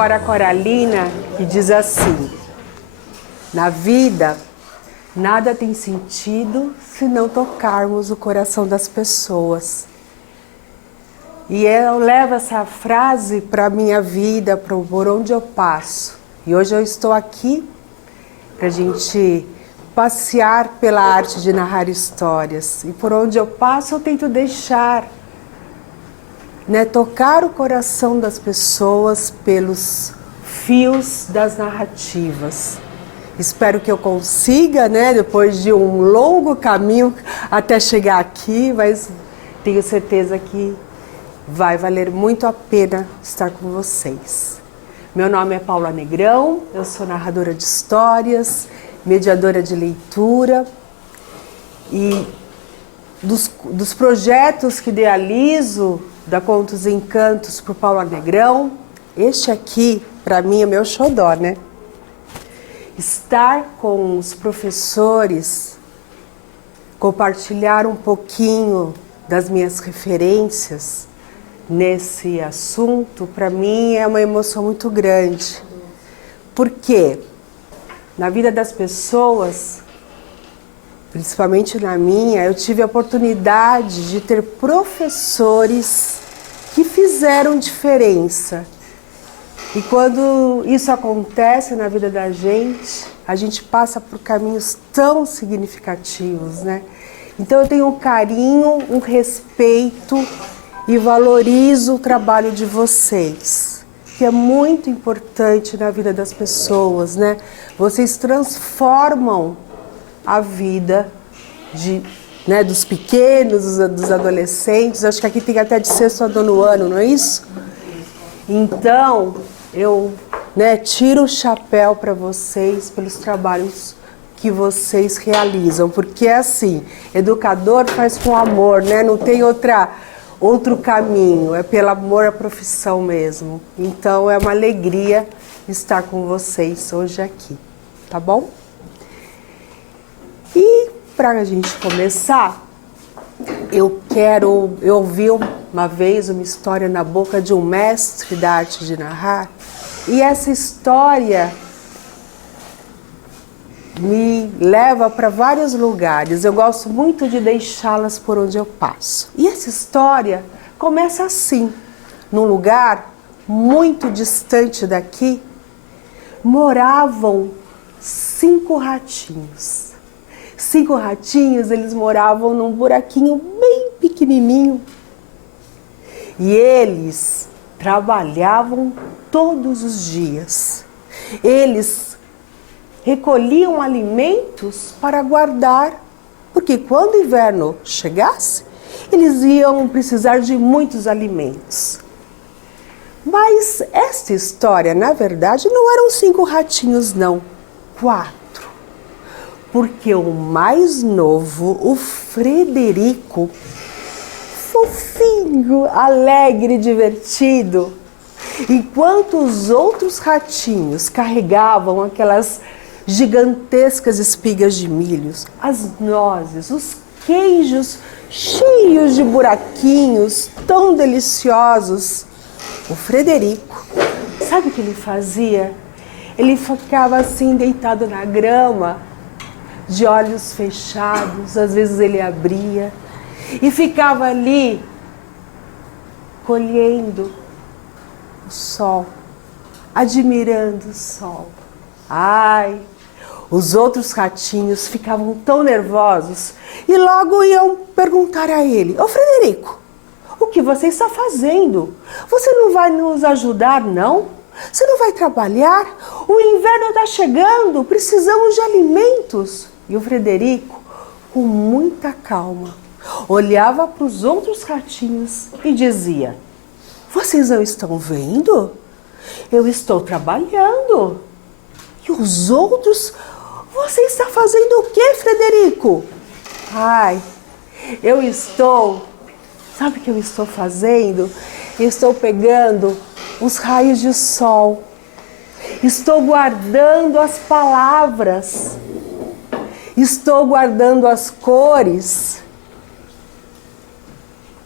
Cora Coralina, que diz assim: na vida, nada tem sentido se não tocarmos o coração das pessoas. E eu levo essa frase para a minha vida, por onde eu passo. E hoje eu estou aqui para a gente passear pela arte de narrar histórias. E por onde eu passo eu tento deixar, tocar o coração das pessoas pelos fios das narrativas. Espero que eu consiga, depois de um longo caminho até chegar aqui, mas tenho certeza que vai valer muito a pena estar com vocês. Meu nome é Paula Negrão, eu sou narradora de histórias, mediadora de leitura e dos projetos que idealizo da Contos e Encantos por Paula Negrão, este aqui, para mim, é meu xodó, Estar com os professores, compartilhar um pouquinho das minhas referências nesse assunto, para mim é uma emoção muito grande. Porque na vida das pessoas, principalmente na minha, eu tive a oportunidade de ter professores que fizeram diferença. E quando isso acontece na vida da gente, a gente passa por caminhos tão significativos, Então eu tenho um carinho, um respeito e valorizo o trabalho de vocês, que é muito importante na vida das pessoas, Vocês transformam a vida dos pequenos, dos adolescentes. Acho que aqui tem até de sexto a nono ano, não é isso? Então, eu tiro o chapéu para vocês pelos trabalhos que vocês realizam, porque é assim, educador faz com amor, Não tem outro caminho, é pelo amor à profissão mesmo. Então é uma alegria estar com vocês hoje aqui, tá bom? E para a gente começar, eu ouvi uma vez uma história na boca de um mestre da arte de narrar, e essa história me leva para vários lugares. Eu gosto muito de deixá-las por onde eu passo. E essa história começa assim: num lugar muito distante daqui, moravam 5 ratinhos. 5 ratinhos, eles moravam num buraquinho bem pequenininho. E eles trabalhavam todos os dias. Eles recolhiam alimentos para guardar, porque quando o inverno chegasse, eles iam precisar de muitos alimentos. Mas esta história, na verdade, não eram 5 ratinhos, não. 4. Porque o mais novo, o Frederico, fofinho, alegre, divertido, enquanto os outros ratinhos carregavam aquelas gigantescas espigas de milhos, as nozes, os queijos cheios de buraquinhos tão deliciosos, o Frederico, sabe o que ele fazia? Ele ficava assim deitado na grama, de olhos fechados, às vezes ele abria e ficava ali colhendo o sol, admirando o sol. Ai, os outros ratinhos ficavam tão nervosos e logo iam perguntar a ele: Ô Frederico, o que você está fazendo? Você não vai nos ajudar, não? Você não vai trabalhar? O inverno está chegando, precisamos de alimentos. E o Frederico, com muita calma, olhava para os outros ratinhos e dizia: vocês não estão vendo? Eu estou trabalhando. E os outros? Você está fazendo o quê, Frederico? Ai, sabe o que eu estou fazendo? Eu estou pegando os raios de sol. Estou guardando as palavras. Estou guardando as cores.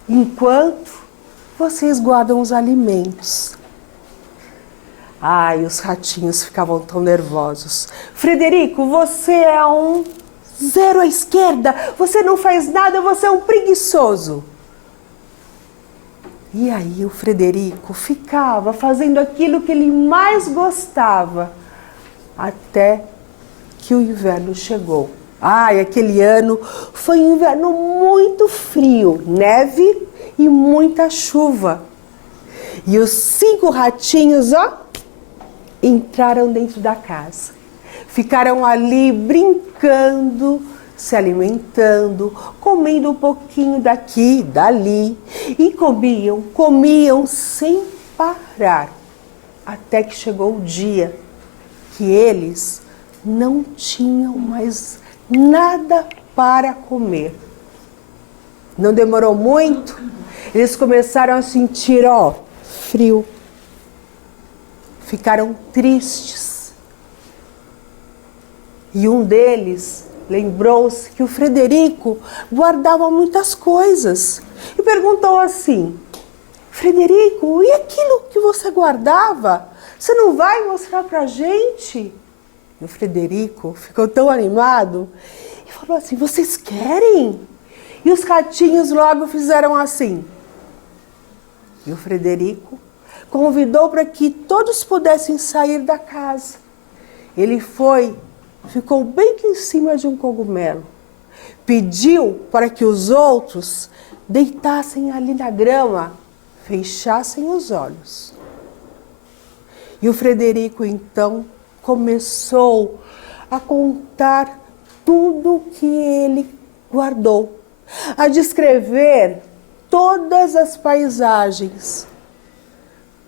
Enquanto vocês guardam os alimentos. Ai, os ratinhos ficavam tão nervosos. Frederico, você é um zero à esquerda, você não faz nada, você é um preguiçoso. E aí o Frederico ficava fazendo aquilo que ele mais gostava, até que o inverno chegou. Ai, aquele ano foi um inverno muito frio, neve e muita chuva. E os 5 ratinhos, entraram dentro da casa. Ficaram ali brincando, se alimentando, comendo um pouquinho daqui, dali. E comiam sem parar. Até que chegou o dia que eles não tinham mais nada para comer. Não demorou muito, eles começaram a sentir, frio. Ficaram tristes. E um deles lembrou-se que o Frederico guardava muitas coisas e perguntou assim: Frederico, e aquilo que você guardava? Você não vai mostrar pra gente? E o Frederico ficou tão animado e falou assim: vocês querem? E os ratinhos logo fizeram assim. E o Frederico convidou para que todos pudessem sair da casa. Ele ficou bem aqui em cima de um cogumelo. Pediu para que os outros deitassem ali na grama, fechassem os olhos. E o Frederico, então, começou a contar tudo que ele guardou, a descrever todas as paisagens,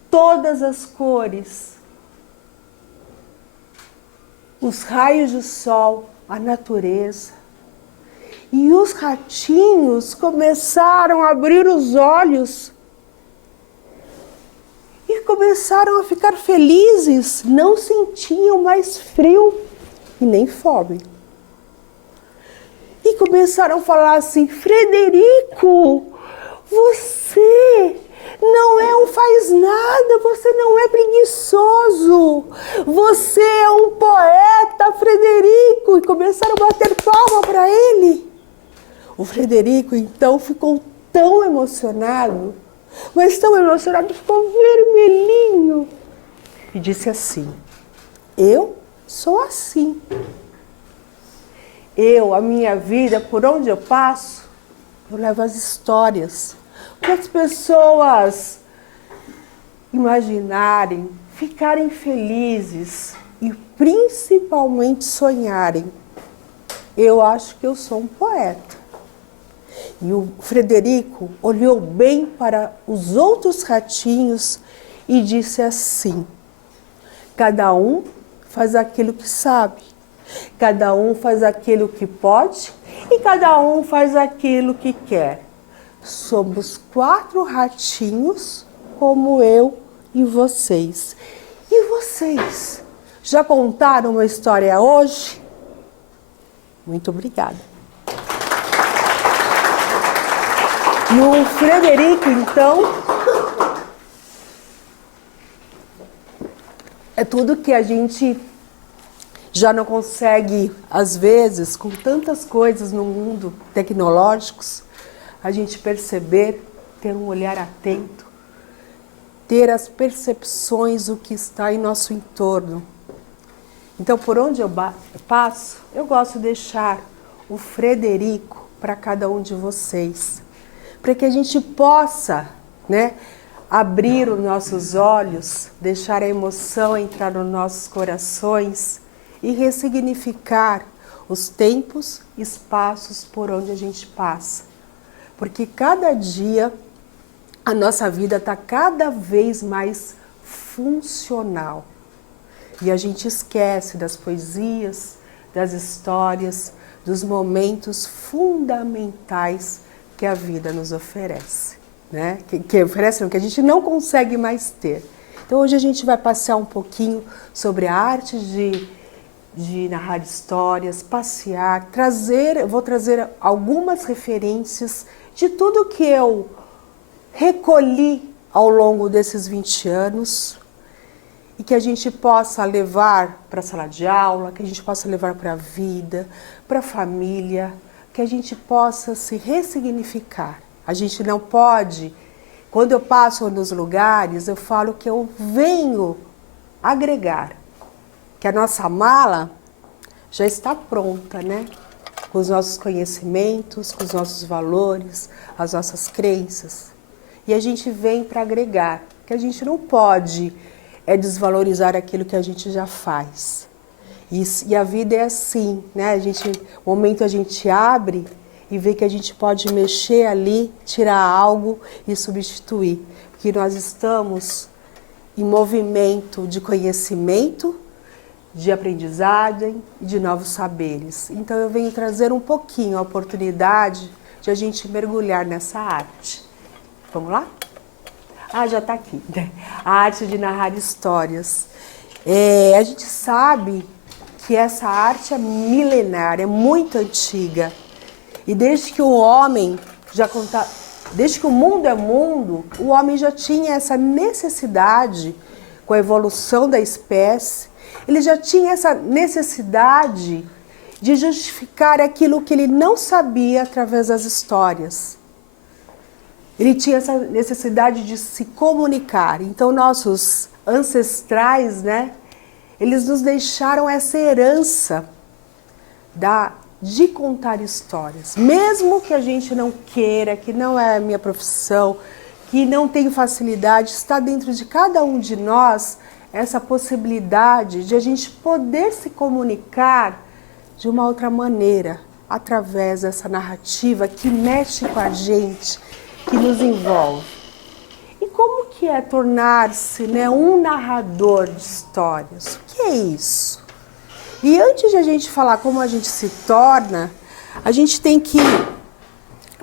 todas as cores, os raios de sol, a natureza. E os ratinhos começaram a abrir os olhos e começaram a ficar felizes, não sentiam mais frio e nem fome. E começaram a falar assim: Frederico, você não faz nada, você não é preguiçoso, você é um poeta, Frederico. E começaram a bater palma para ele. O Frederico, então, ficou tão emocionado, mas tão emocionado, ficou vermelhinho. E disse assim: eu sou assim. A minha vida, por onde eu passo, eu levo as histórias para as pessoas imaginarem, ficarem felizes e principalmente sonharem. Eu acho que eu sou um poeta. E o Frederico olhou bem para os outros ratinhos e disse assim: cada um faz aquilo que sabe, cada um faz aquilo que pode e cada um faz aquilo que quer. Somos 4 ratinhos como eu e vocês. E vocês já contaram uma história hoje? Muito obrigada. E o Frederico, então, é tudo que a gente já não consegue, às vezes, com tantas coisas no mundo tecnológicos, a gente perceber, ter um olhar atento, ter as percepções do que está em nosso entorno. Então, por onde eu passo, eu gosto de deixar o Frederico para cada um de vocês, para que a gente possa, abrir os nossos olhos, deixar a emoção entrar nos nossos corações e ressignificar os tempos e espaços por onde a gente passa. Porque cada dia a nossa vida está cada vez mais funcional. E a gente esquece das poesias, das histórias, dos momentos fundamentais que a vida nos oferece. Que oferece não, que a gente não consegue mais ter. Então hoje a gente vai passear um pouquinho sobre a arte de narrar histórias, passear, vou trazer algumas referências de tudo que eu recolhi ao longo desses 20 anos e que a gente possa levar para a sala de aula, que a gente possa levar para a vida, para a família, que a gente possa se ressignificar. A gente não pode, quando eu passo nos lugares, eu falo que eu venho agregar, que a nossa mala já está pronta, né? Com os nossos conhecimentos, com os nossos valores, as nossas crenças. E a gente vem para agregar, que a gente não pode desvalorizar aquilo que a gente já faz. E a vida é assim, né? O momento a gente abre e vê que a gente pode mexer ali, tirar algo e substituir. Porque nós estamos em movimento de conhecimento, de aprendizagem e de novos saberes. Então eu venho trazer um pouquinho a oportunidade de a gente mergulhar nessa arte. Vamos lá? Ah, já está aqui, né? A arte de narrar histórias. A gente sabe que essa arte é milenar, é muito antiga. E desde que o homem desde que o mundo é mundo, o homem já tinha essa necessidade, com a evolução da espécie, ele já tinha essa necessidade de justificar aquilo que ele não sabia através das histórias. Ele tinha essa necessidade de se comunicar. Então, nossos ancestrais, né, eles nos deixaram essa herança de contar histórias. Mesmo que a gente não queira, que não é a minha profissão, que não tem facilidade, está dentro de cada um de nós essa possibilidade de a gente poder se comunicar de uma outra maneira, através dessa narrativa que mexe com a gente, que nos envolve. E como que é tornar-se, né, um narrador de histórias? O que é isso? E antes de a gente falar como a gente se torna, a gente tem que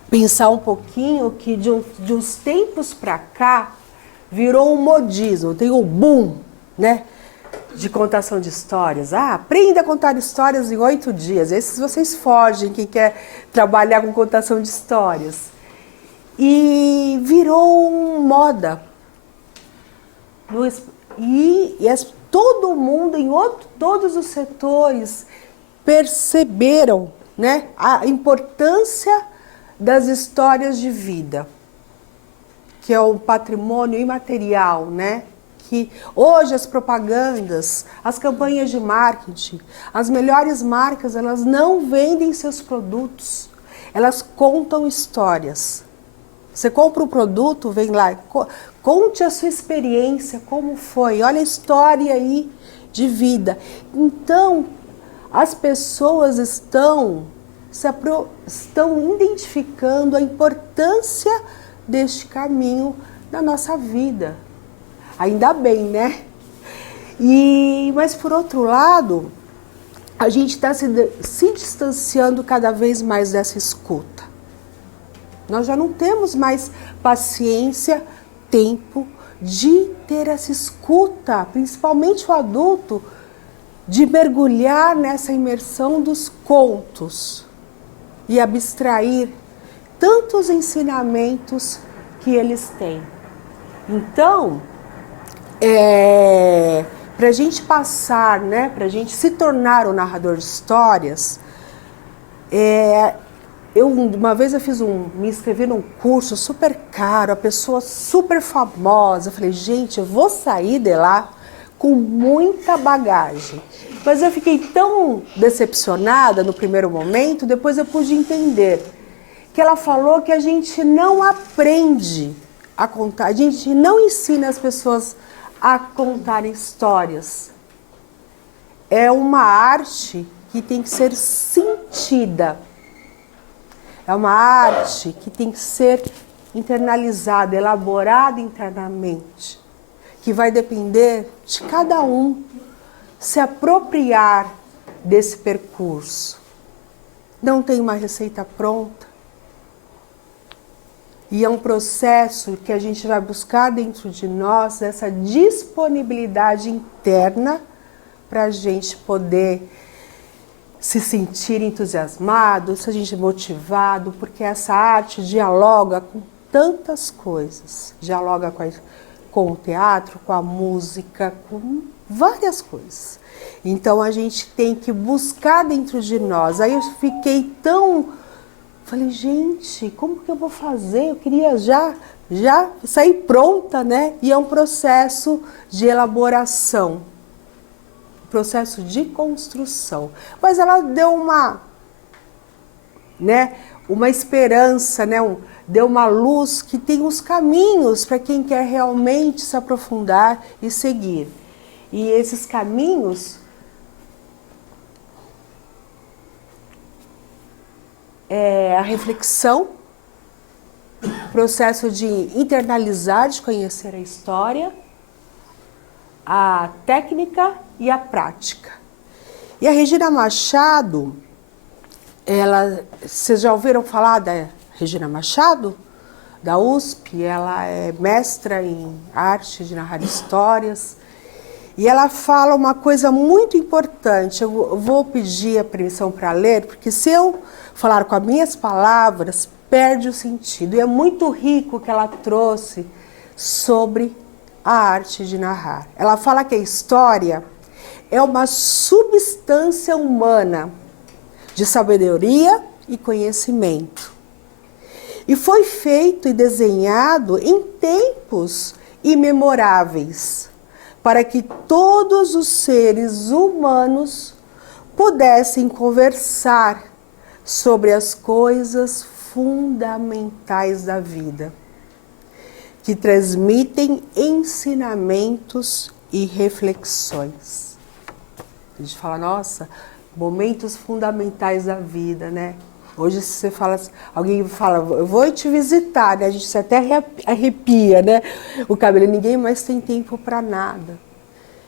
pensar um pouquinho que de uns tempos para cá virou um modismo, tem o boom, né, de contação de histórias. Ah, aprenda a contar histórias em 8 dias. Esses vocês fogem, quem quer trabalhar com contação de histórias. E virou moda. Todo mundo, todos os setores, perceberam, né, a importância das histórias de vida, que é o patrimônio imaterial, né? Que hoje as propagandas, as campanhas de marketing, as melhores marcas, elas não vendem seus produtos, elas contam histórias. Você compra um produto, vem lá, conte a sua experiência, como foi, olha a história aí de vida. Então, as pessoas estão identificando a importância deste caminho na nossa vida. Ainda bem, né? Mas, por outro lado, a gente está se distanciando cada vez mais dessa escuta. Nós já não temos mais paciência, tempo de ter essa escuta, principalmente o adulto, de mergulhar nessa imersão dos contos e abstrair tantos ensinamentos que eles têm. Então, para a gente passar, né, para a gente se tornar um narrador de histórias, uma vez me inscrevi num curso super caro, a pessoa super famosa. Eu falei, gente, eu vou sair de lá com muita bagagem. Mas eu fiquei tão decepcionada no primeiro momento, depois eu pude entender que ela falou que a gente não aprende a contar, a gente não ensina as pessoas a contar histórias. É uma arte que tem que ser sentida. É uma arte que tem que ser internalizada, elaborada internamente, que vai depender de cada um se apropriar desse percurso. Não tem uma receita pronta. E é um processo que a gente vai buscar dentro de nós essa disponibilidade interna para a gente poder se sentir entusiasmado, se a gente motivado, porque essa arte dialoga com tantas coisas. Dialoga com a com o teatro, com a música, com várias coisas. Então a gente tem que buscar dentro de nós. Aí eu fiquei falei, gente, como que eu vou fazer? Eu queria já sair pronta, né? E é um processo de elaboração, processo de construção. Mas ela deu uma esperança, né? Deu uma luz que tem os caminhos para quem quer realmente se aprofundar e seguir. E esses caminhos é a reflexão, processo de internalizar, de conhecer a história, a técnica e a prática. E a Regina Machado, vocês já ouviram falar da Regina Machado? Da USP, ela é mestra em arte de narrar histórias. E ela fala uma coisa muito importante, eu vou pedir a permissão para ler, porque se eu falar com as minhas palavras, perde o sentido. E é muito rico o que ela trouxe sobre a arte de narrar. Ela fala que a história é uma substância humana de sabedoria e conhecimento. E foi feito e desenhado em tempos imemoráveis, para que todos os seres humanos pudessem conversar sobre as coisas fundamentais da vida, que transmitem ensinamentos e reflexões. A gente fala, nossa, momentos fundamentais da vida, né? Hoje se você fala, alguém fala, eu vou te visitar, né? A gente até arrepia, né? O cabelo, ninguém mais tem tempo para nada.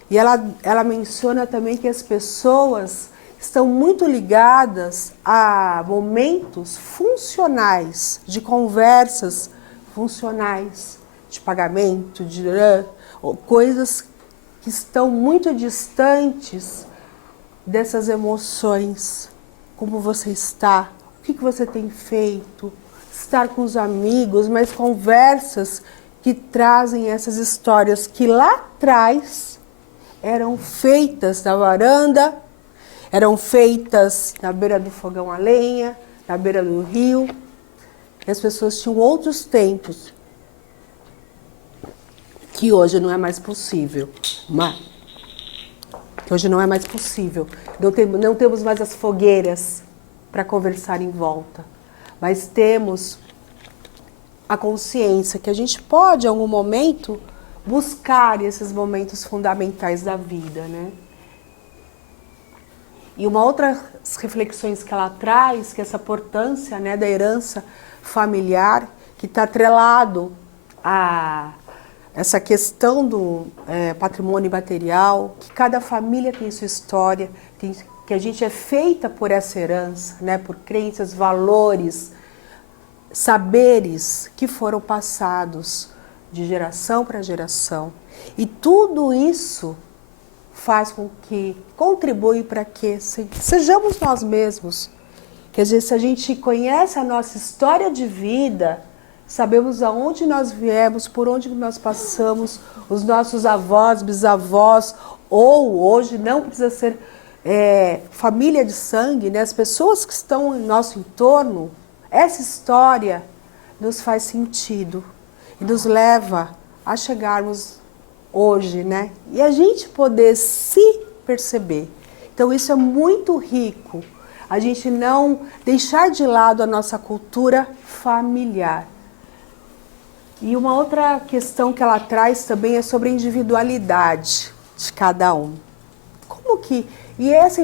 E ela menciona também que as pessoas estão muito ligadas a momentos funcionais, de conversas funcionais, de pagamento, de coisas que estão muito distantes dessas emoções. Como você está? O que você tem feito? Estar com os amigos, mas conversas que trazem essas histórias que lá atrás eram feitas na varanda, eram feitas na beira do fogão a lenha, na beira do rio. E as pessoas tinham outros tempos que hoje não é mais possível. Não temos mais as fogueiras para conversar em volta, mas temos a consciência que a gente pode, em algum momento, buscar esses momentos fundamentais da vida, né? E uma outra reflexões que ela traz, que é essa importância, né, da herança familiar, que está atrelado a essa questão do patrimônio material, que cada família tem sua história, que a gente é feita por essa herança, né, por crenças, valores, saberes que foram passados de geração para geração. E tudo isso faz com que contribui para que sejamos nós mesmos. Quer dizer, se a gente conhece a nossa história de vida, sabemos aonde nós viemos, por onde nós passamos, os nossos avós, bisavós, ou hoje não precisa ser família de sangue, né? As pessoas que estão em nosso entorno, essa história nos faz sentido e nos leva a chegarmos hoje, né? E a gente poder se perceber. Então isso é muito rico, a gente não deixar de lado a nossa cultura familiar. E uma outra questão que ela traz também é sobre a individualidade de cada um. E essa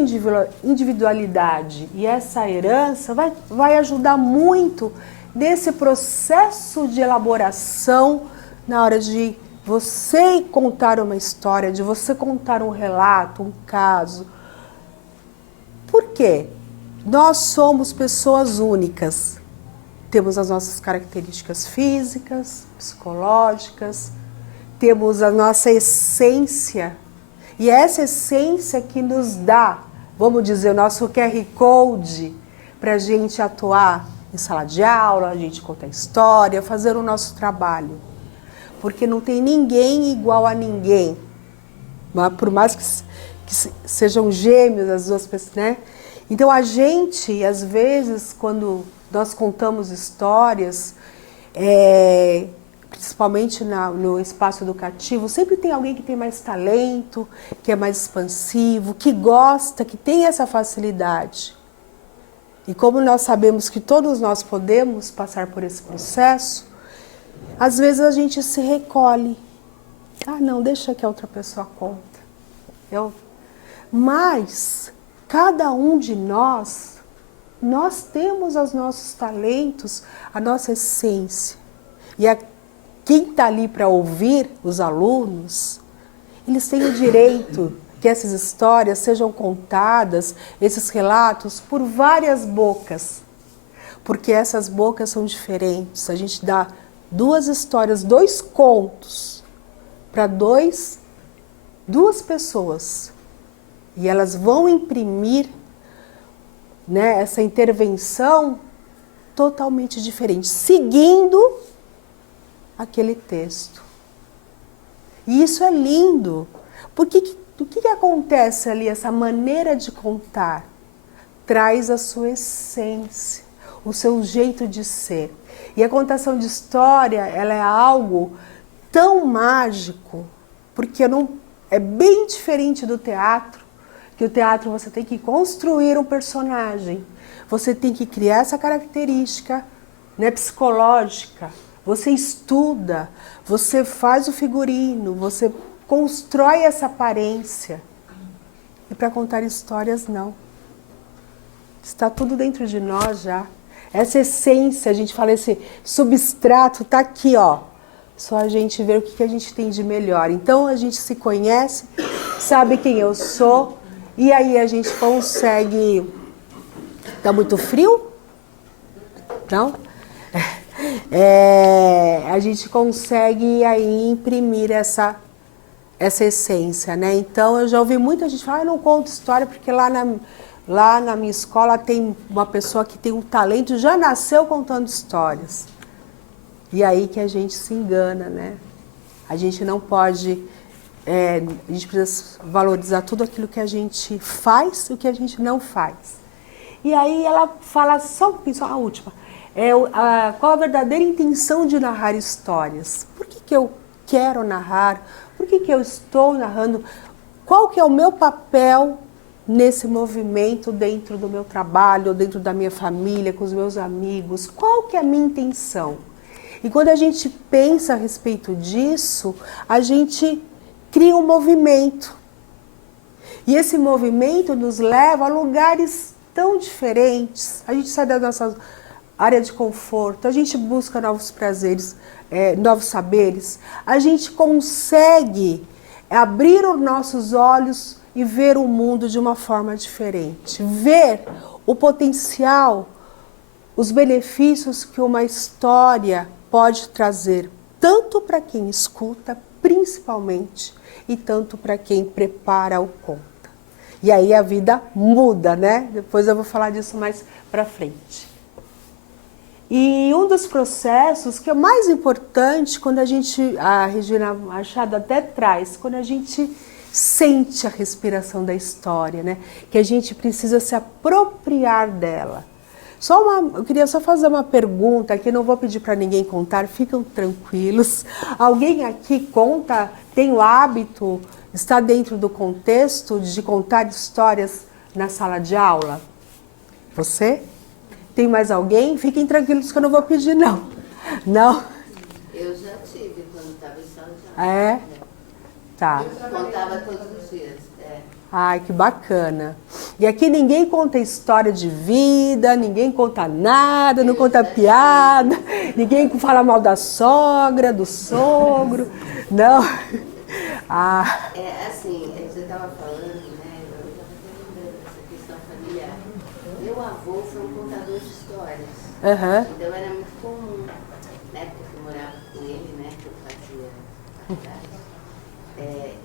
individualidade e essa herança vai ajudar muito nesse processo de elaboração na hora de você contar uma história, de você contar um relato, um caso. Por quê? Nós somos pessoas únicas. Temos as nossas características físicas, psicológicas, temos a nossa essência. E é essa essência que nos dá, vamos dizer, o nosso QR Code para a gente atuar em sala de aula, a gente contar história, fazer o nosso trabalho. porque não tem ninguém igual a ninguém. Mas por mais que sejam gêmeos as duas pessoas, né? Então a gente, às vezes, quando nós contamos histórias, principalmente no espaço educativo, sempre tem alguém que tem mais talento, que é mais expansivo, que gosta, que tem essa facilidade. E como nós sabemos que todos nós podemos passar por esse processo, às vezes a gente se recolhe. Ah, não, deixa que a outra pessoa conta. Mas cada um de nós temos os nossos talentos, a nossa essência. E quem está ali para ouvir, os alunos, eles têm o direito que essas histórias sejam contadas, esses relatos, por várias bocas. Porque essas bocas são diferentes. A gente dá 2 histórias, 2 contos para duas pessoas. E elas vão imprimir, né, essa intervenção totalmente diferente, seguindo aquele texto. E isso é lindo. O que acontece ali, essa maneira de contar? Traz a sua essência, o seu jeito de ser. E a contação de história, ela é algo tão mágico, porque é bem diferente do teatro, que o teatro você tem que construir um personagem, você tem que criar essa característica, né, psicológica, você estuda, você faz o figurino, você constrói essa aparência. E para contar histórias, não. Está tudo dentro de nós já. Essa essência, a gente fala, esse substrato está aqui, ó. Só a gente ver o que a gente tem de melhor. Então a gente se conhece, sabe quem eu sou, e aí a gente consegue... Tá muito frio? Não? A gente consegue aí imprimir essa essência, né? Então eu já ouvi muita gente falar, eu não conto história porque lá na minha escola tem uma pessoa que tem um talento, já nasceu contando histórias. E aí que a gente se engana, né? A gente não pode, a gente precisa valorizar tudo aquilo que a gente faz e o que a gente não faz. E aí ela fala só um pouquinho, só a última. Qual a verdadeira intenção de narrar histórias? Por que eu quero narrar? Por que eu estou narrando? Qual que é o meu papel nesse movimento dentro do meu trabalho, dentro da minha família, com os meus amigos? Qual que é a minha intenção? E quando a gente pensa a respeito disso, a gente cria um movimento. E esse movimento nos leva a lugares tão diferentes. A gente sai da nossa área de conforto, a gente busca novos prazeres, novos saberes. A gente consegue abrir os nossos olhos e ver o mundo de uma forma diferente. Ver o potencial, os benefícios que uma história pode trazer, tanto para quem escuta, principalmente, e tanto para quem prepara o conta. E aí a vida muda, né? Depois eu vou falar disso mais para frente. E um dos processos que é mais importante, quando a Regina Machado até traz, quando a gente sente a respiração da história, né? Que a gente precisa se apropriar dela. Eu queria só fazer uma pergunta, que não vou pedir para ninguém contar, ficam tranquilos. Alguém aqui conta, tem o hábito, está dentro do contexto de contar histórias na sala de aula? Você? Tem mais alguém? Fiquem tranquilos que eu não vou pedir, não. Não? Eu já tive quando estava em sala de aula. É? Tá. Eu contava todos os dias. Ai, que bacana. E aqui ninguém conta história de vida, ninguém conta nada, não conta piada, ninguém fala mal da sogra, do sogro, não. Assim, você estava falando, né, eu estava lembrando dessa questão familiar. Meu avô foi um contador de histórias. Então era muito comum, né, porque eu morava com ele, né, que eu fazia faculdade.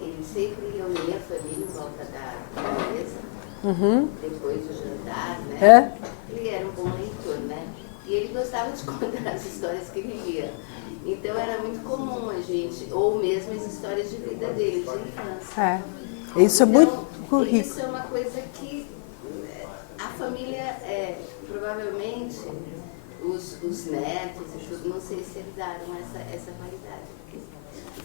Ele sempre reunia a família em volta da mesa, depois do jantar, né? Ele era um bom leitor, né? E ele gostava de contar as histórias que ele lia. Então era muito comum a gente, ou mesmo as histórias de vida deles, de infância. Isso é muito rico. Isso é uma coisa que a família, provavelmente, os netos e tudo, não sei se herdaram essa qualidade.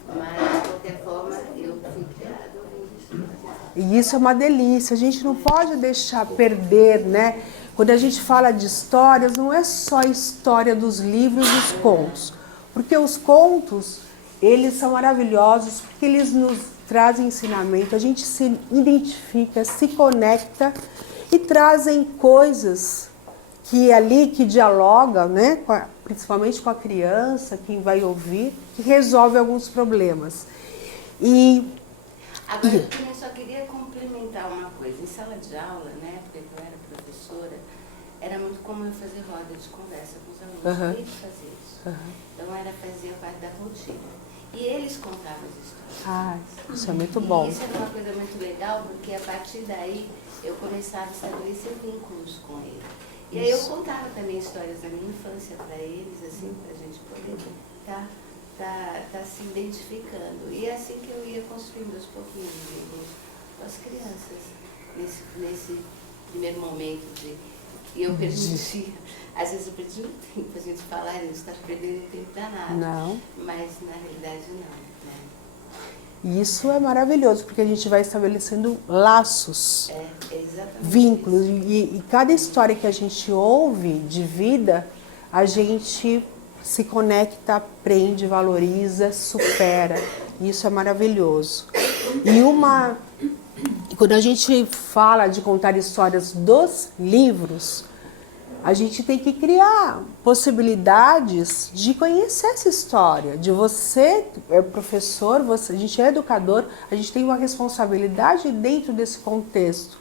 Mas, de qualquer forma, eu fui criada ouvindo histórias. E isso é uma delícia, a gente não pode deixar perder, né? Quando a gente fala de histórias, não é só a história dos livros e dos contos. Porque os contos, eles são maravilhosos, porque eles nos trazem ensinamento, a gente se identifica, se conecta e trazem coisas que dialogam, né? Principalmente com a criança, quem vai ouvir, que resolve alguns problemas. Agora, eu também só queria complementar uma coisa. Em sala de aula, na época que eu era professora, era muito comum eu fazer roda de conversa com os alunos. Eles faziam isso. Então, fazia parte da rotina. E eles contavam as histórias. Isso é muito bom. E isso era uma coisa muito legal, porque a partir daí eu começava a estabelecer vínculos com eles. E aí eu contava também histórias da minha infância para eles, assim, para a gente poder tá se identificando. E é assim que eu ia construindo aos pouquinhos com as crianças, nesse primeiro momento e eu perdi, às vezes eu perdi muito tempo, a gente falar, a gente está perdendo tempo danado. Não. Mas na realidade não, né? E isso é maravilhoso, porque a gente vai estabelecendo laços, exatamente vínculos. E cada história que a gente ouve de vida, a gente se conecta, aprende, valoriza, supera. Isso é maravilhoso. E quando a gente fala de contar histórias dos livros, a gente tem que criar possibilidades de conhecer essa história. De você, professor, a gente é educador, a gente tem uma responsabilidade dentro desse contexto.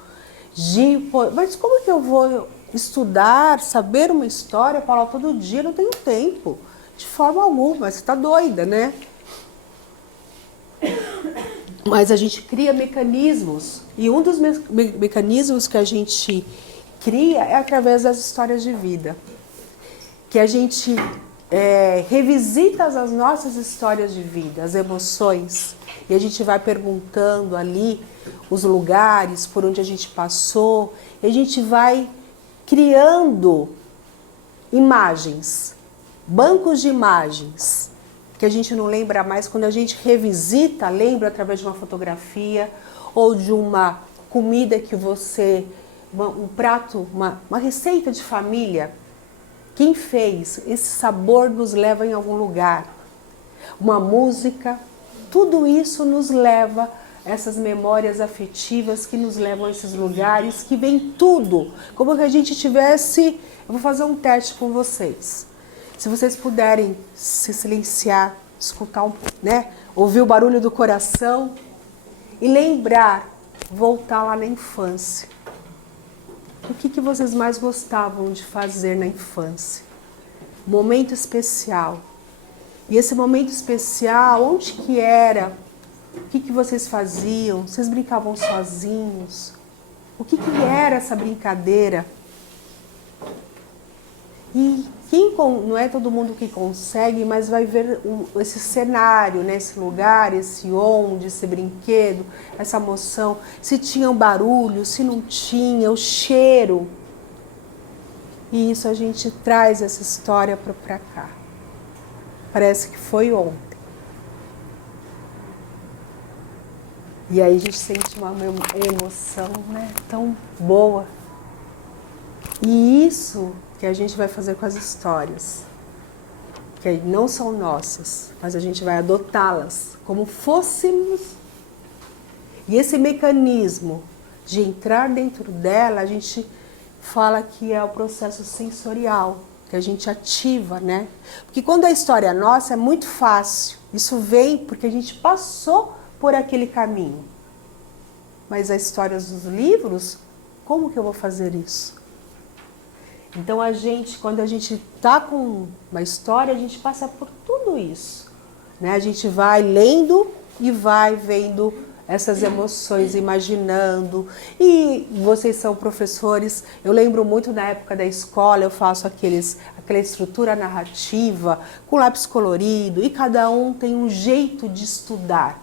Mas como que eu vou estudar, saber uma história, falar todo dia? Não tenho tempo, de forma alguma. Você está doida, né? Mas a gente cria mecanismos. E um dos mecanismos que a gente cria é através das histórias de vida. Que a gente revisita as nossas histórias de vida, as emoções. E a gente vai perguntando ali os lugares por onde a gente passou. E a gente vai criando imagens, bancos de imagens, que a gente não lembra mais. Quando a gente revisita, lembra através de uma fotografia ou de uma comida que você... um prato, uma receita de família. Quem fez? Esse sabor nos leva em algum lugar. Uma música, tudo isso nos leva a essas memórias afetivas que nos levam a esses lugares, que vem tudo. Como que a gente tivesse... Eu vou fazer um teste com vocês. Se vocês puderem se silenciar, escutar, ouvir o barulho do coração e lembrar, voltar lá na infância. O que vocês mais gostavam de fazer na infância? Momento especial. E esse momento especial, onde que era? O que vocês faziam? Vocês brincavam sozinhos? O que era essa brincadeira? E não é todo mundo que consegue, mas vai ver esse cenário, né? Esse lugar, esse onde, esse brinquedo, essa emoção. Se tinha um barulho, se não tinha, o cheiro. E isso a gente traz essa história para cá. Parece que foi ontem. E aí a gente sente uma emoção, né? Tão boa. E isso que a gente vai fazer com as histórias, que não são nossas, mas a gente vai adotá-las como fôssemos. E esse mecanismo de entrar dentro dela, a gente fala que é o processo sensorial, que a gente ativa, né? Porque quando a história é nossa, é muito fácil. Isso vem porque a gente passou por aquele caminho. Mas as histórias dos livros, como que eu vou fazer isso? Então quando a gente está com uma história, a gente passa por tudo isso, né? A gente vai lendo e vai vendo essas emoções, imaginando. E vocês são professores, eu lembro muito na época da escola, eu faço aquela estrutura narrativa com lápis colorido, e cada um tem um jeito de estudar.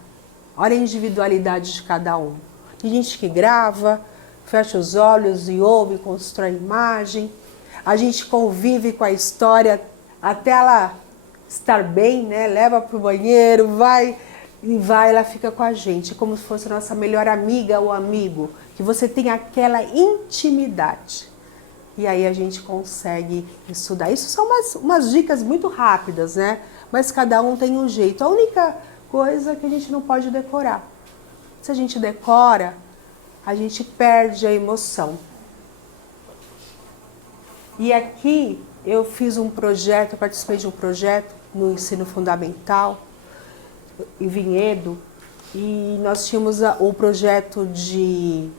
Olha a individualidade de cada um. Tem gente que grava, fecha os olhos e ouve, constrói imagem. A gente convive com a história até ela estar bem, né? Leva para o banheiro, vai, ela fica com a gente, como se fosse a nossa melhor amiga ou amigo, que você tem aquela intimidade. E aí a gente consegue estudar. Isso são umas dicas muito rápidas, né? Mas cada um tem um jeito. A única coisa que a gente não pode decorar. Se a gente decora, a gente perde a emoção. E aqui eu fiz um projeto, eu participei de um projeto no ensino fundamental, em Vinhedo, e nós tínhamos o projeto de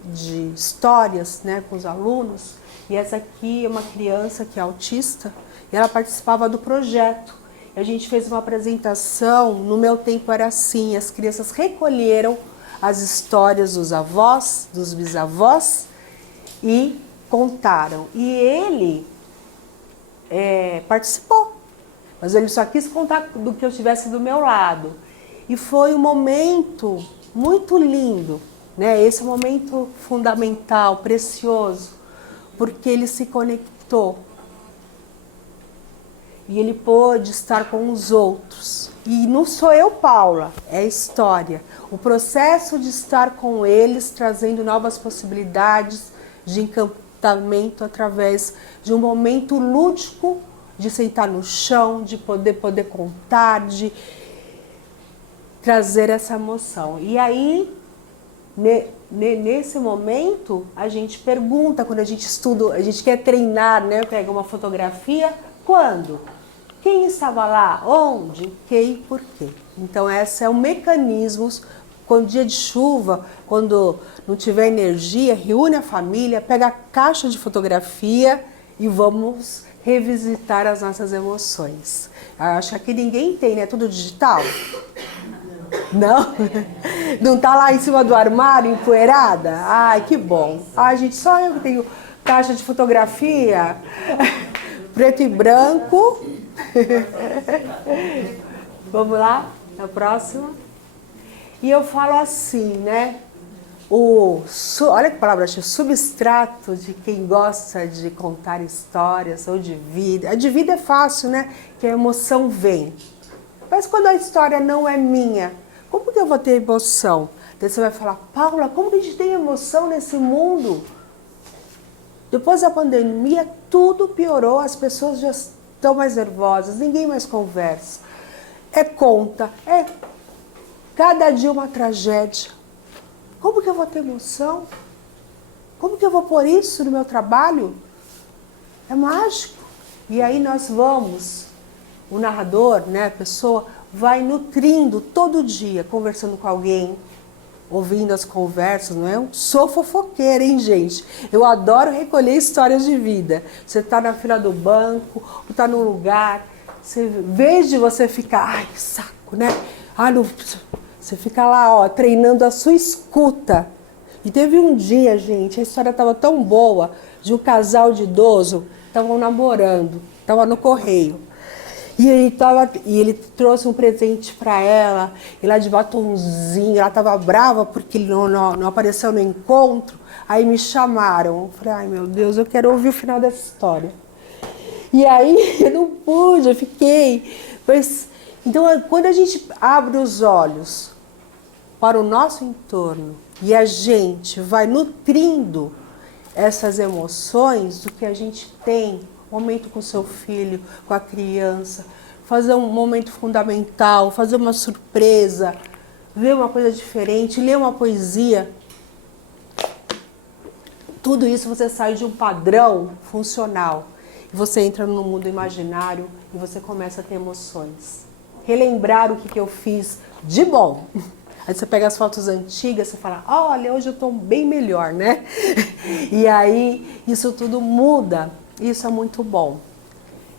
histórias, né, com os alunos, e essa aqui é uma criança que é autista, e ela participava do projeto. A gente fez uma apresentação, no meu tempo era assim, as crianças recolheram as histórias dos avós, dos bisavós e contaram. E ele participou, mas ele só quis contar do que eu estivesse do meu lado. E foi um momento muito lindo, né? Esse é um momento fundamental, precioso, porque ele se conectou. E ele pôde estar com os outros. E não sou eu, Paula, é a história. O processo de estar com eles, trazendo novas possibilidades de encantamento através de um momento lúdico, de sentar no chão, de poder contar, de trazer essa emoção. E aí, nesse momento, a gente pergunta, quando a gente estuda, a gente quer treinar, né? Pega uma fotografia, quando? Quem estava lá? Onde? Quem e por quê? Então, esse é o mecanismo. Quando dia de chuva, quando não tiver energia, reúne a família, pega a caixa de fotografia e vamos revisitar as nossas emoções. Acho que ninguém tem, né? Tudo digital? Não? Não tá lá em cima do armário, empoeirada? Ai, que bom. Ai, gente, só eu que tenho caixa de fotografia, preto e branco. Vamos lá, na próxima. E eu falo assim, né? Olha que palavra, o substrato de quem gosta de contar histórias ou de vida. A de vida é fácil, né? Que a emoção vem. Mas quando a história não é minha, como que eu vou ter emoção? Daí você vai falar, Paula, como que a gente tem emoção nesse mundo? Depois da pandemia, tudo piorou, as pessoas já estão mais nervosas, ninguém mais conversa. É conta, é cada dia uma tragédia. Como que eu vou ter emoção? Como que eu vou pôr isso no meu trabalho? É mágico. E aí nós vamos, o narrador, né, a pessoa, vai nutrindo todo dia, conversando com alguém, ouvindo as conversas, não é? Eu sou fofoqueira, hein, gente? Eu adoro recolher histórias de vida. Você está na fila do banco, ou está num lugar, em vez de você ficar, ai, que saco, né? Você fica lá, ó, treinando a sua escuta. E teve um dia, gente, a história estava tão boa, de um casal de idoso, estavam namorando, estava no correio. E ele trouxe um presente para ela, e lá de batonzinho, ela estava brava porque ele não apareceu no encontro. Aí me chamaram, eu falei, ai meu Deus, eu quero ouvir o final dessa história. E aí eu não pude, eu fiquei. Então, quando a gente abre os olhos para o nosso entorno e a gente vai nutrindo essas emoções do que a gente tem, momento com seu filho, com a criança, fazer um momento fundamental, fazer uma surpresa, ver uma coisa diferente, ler uma poesia. Tudo isso você sai de um padrão funcional. E você entra no mundo imaginário e você começa a ter emoções. Relembrar o que eu fiz de bom. Aí você pega as fotos antigas, você fala, olha, hoje eu estou bem melhor, né? E aí isso tudo muda. Isso é muito bom.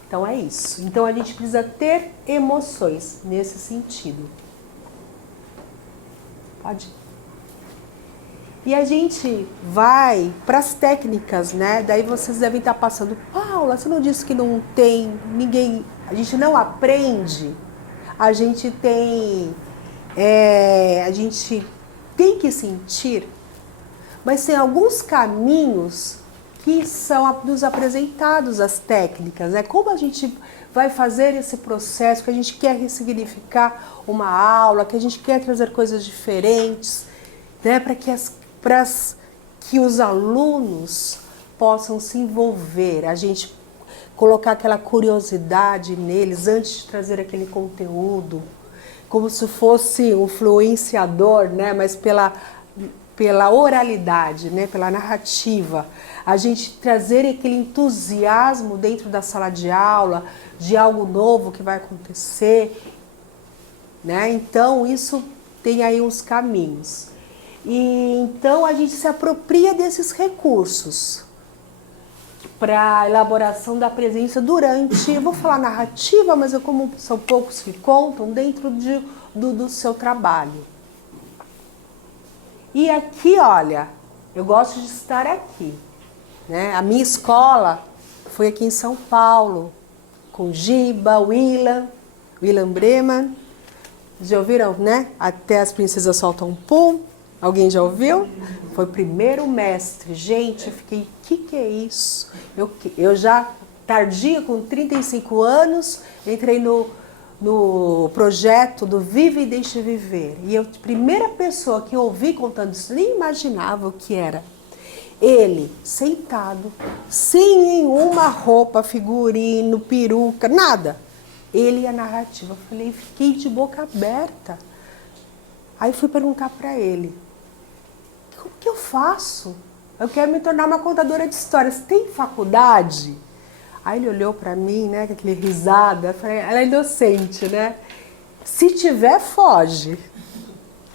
Então é isso. Então a gente precisa ter emoções nesse sentido. Pode? E a gente vai para as técnicas, né? Daí vocês devem estar passando, Paula, você não disse que não tem ninguém, a gente não aprende, a gente tem que sentir, mas tem alguns caminhos que são nos apresentados as técnicas, né? Como a gente vai fazer esse processo, que a gente quer ressignificar uma aula, que a gente quer trazer coisas diferentes, né? Para que os alunos possam se envolver, a gente colocar aquela curiosidade neles antes de trazer aquele conteúdo, como se fosse um influenciador, né? Mas pela oralidade, né? Pela narrativa, a gente trazer aquele entusiasmo dentro da sala de aula, de algo novo que vai acontecer, né? Então, isso tem aí uns caminhos. E então a gente se apropria desses recursos para a elaboração da presença durante, eu vou falar narrativa, mas como são poucos que contam, dentro do seu trabalho. E aqui, olha, eu gosto de estar aqui, né? A minha escola foi aqui em São Paulo, com Giba, Willam Breman. Já ouviram, né? Até as princesas soltam um pum. Alguém já ouviu? Foi o primeiro mestre. Gente, eu fiquei, que é isso? Eu já, tardia, com 35 anos, entrei no projeto do Vive e Deixe Viver. E a primeira pessoa que eu ouvi contando isso, nem imaginava o que era. Ele, sentado, sem nenhuma roupa, figurino, peruca, nada. Ele e a narrativa. Eu falei, fiquei de boca aberta. Aí fui perguntar para ele, o que eu faço? Eu quero me tornar uma contadora de histórias. Tem faculdade? Aí ele olhou para mim, né, com aquele risada. Eu falei, ela é inocente, né? Se tiver, foge.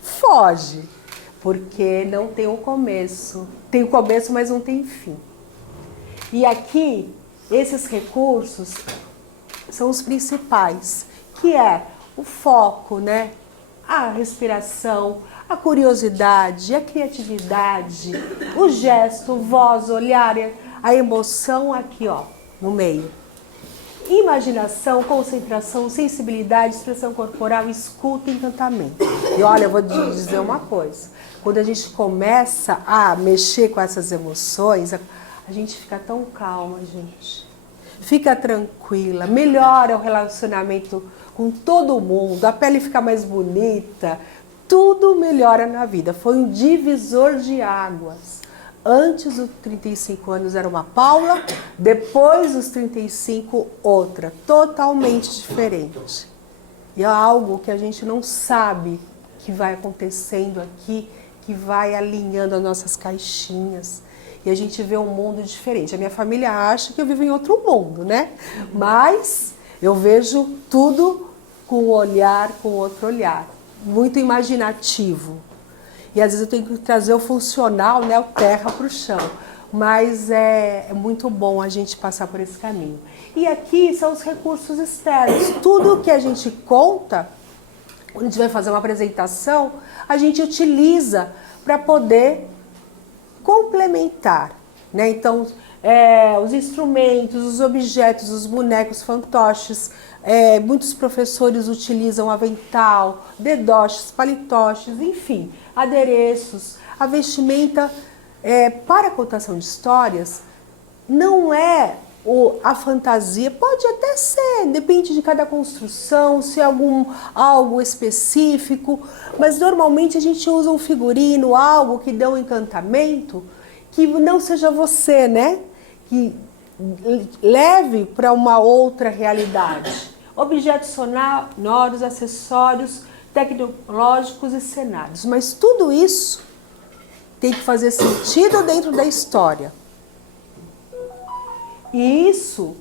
Foge. Porque não tem um começo. Tem um começo, mas não tem fim. E aqui, esses recursos são os principais, que é o foco, né? A respiração, a curiosidade, a criatividade, o gesto, voz, olhar, a emoção aqui, ó, no meio. Imaginação, concentração, sensibilidade, expressão corporal, escuta e encantamento. E olha, eu vou dizer uma coisa. Quando a gente começa a mexer com essas emoções, a gente fica tão calma, gente. Fica tranquila, melhora o relacionamento com todo mundo, a pele fica mais bonita, tudo melhora na vida. Foi um divisor de águas. Antes dos 35 anos era uma Paula, depois dos 35 outra, totalmente diferente. E é algo que a gente não sabe que vai acontecendo aqui, que vai alinhando as nossas caixinhas. E a gente vê um mundo diferente. A minha família acha que eu vivo em outro mundo, né? Mas eu vejo tudo com um olhar, com outro olhar. Muito imaginativo. E às vezes eu tenho que trazer o funcional, né, o terra para o chão. Mas é muito bom a gente passar por esse caminho. E aqui são os recursos externos. Tudo que a gente conta, quando a gente vai fazer uma apresentação, a gente utiliza para poder complementar, né? Então, os instrumentos, os objetos, os bonecos, fantoches, muitos professores utilizam avental, dedoches, palitoches, enfim, adereços. A vestimenta para a contação de histórias não é a fantasia, pode até ser, depende de cada construção, se é algo específico, mas normalmente a gente usa um figurino, algo que dê um encantamento, que não seja você, né? Que leve para uma outra realidade. Objetos sonoros, acessórios, tecnológicos e cenários. Mas tudo isso tem que fazer sentido dentro da história. E isso,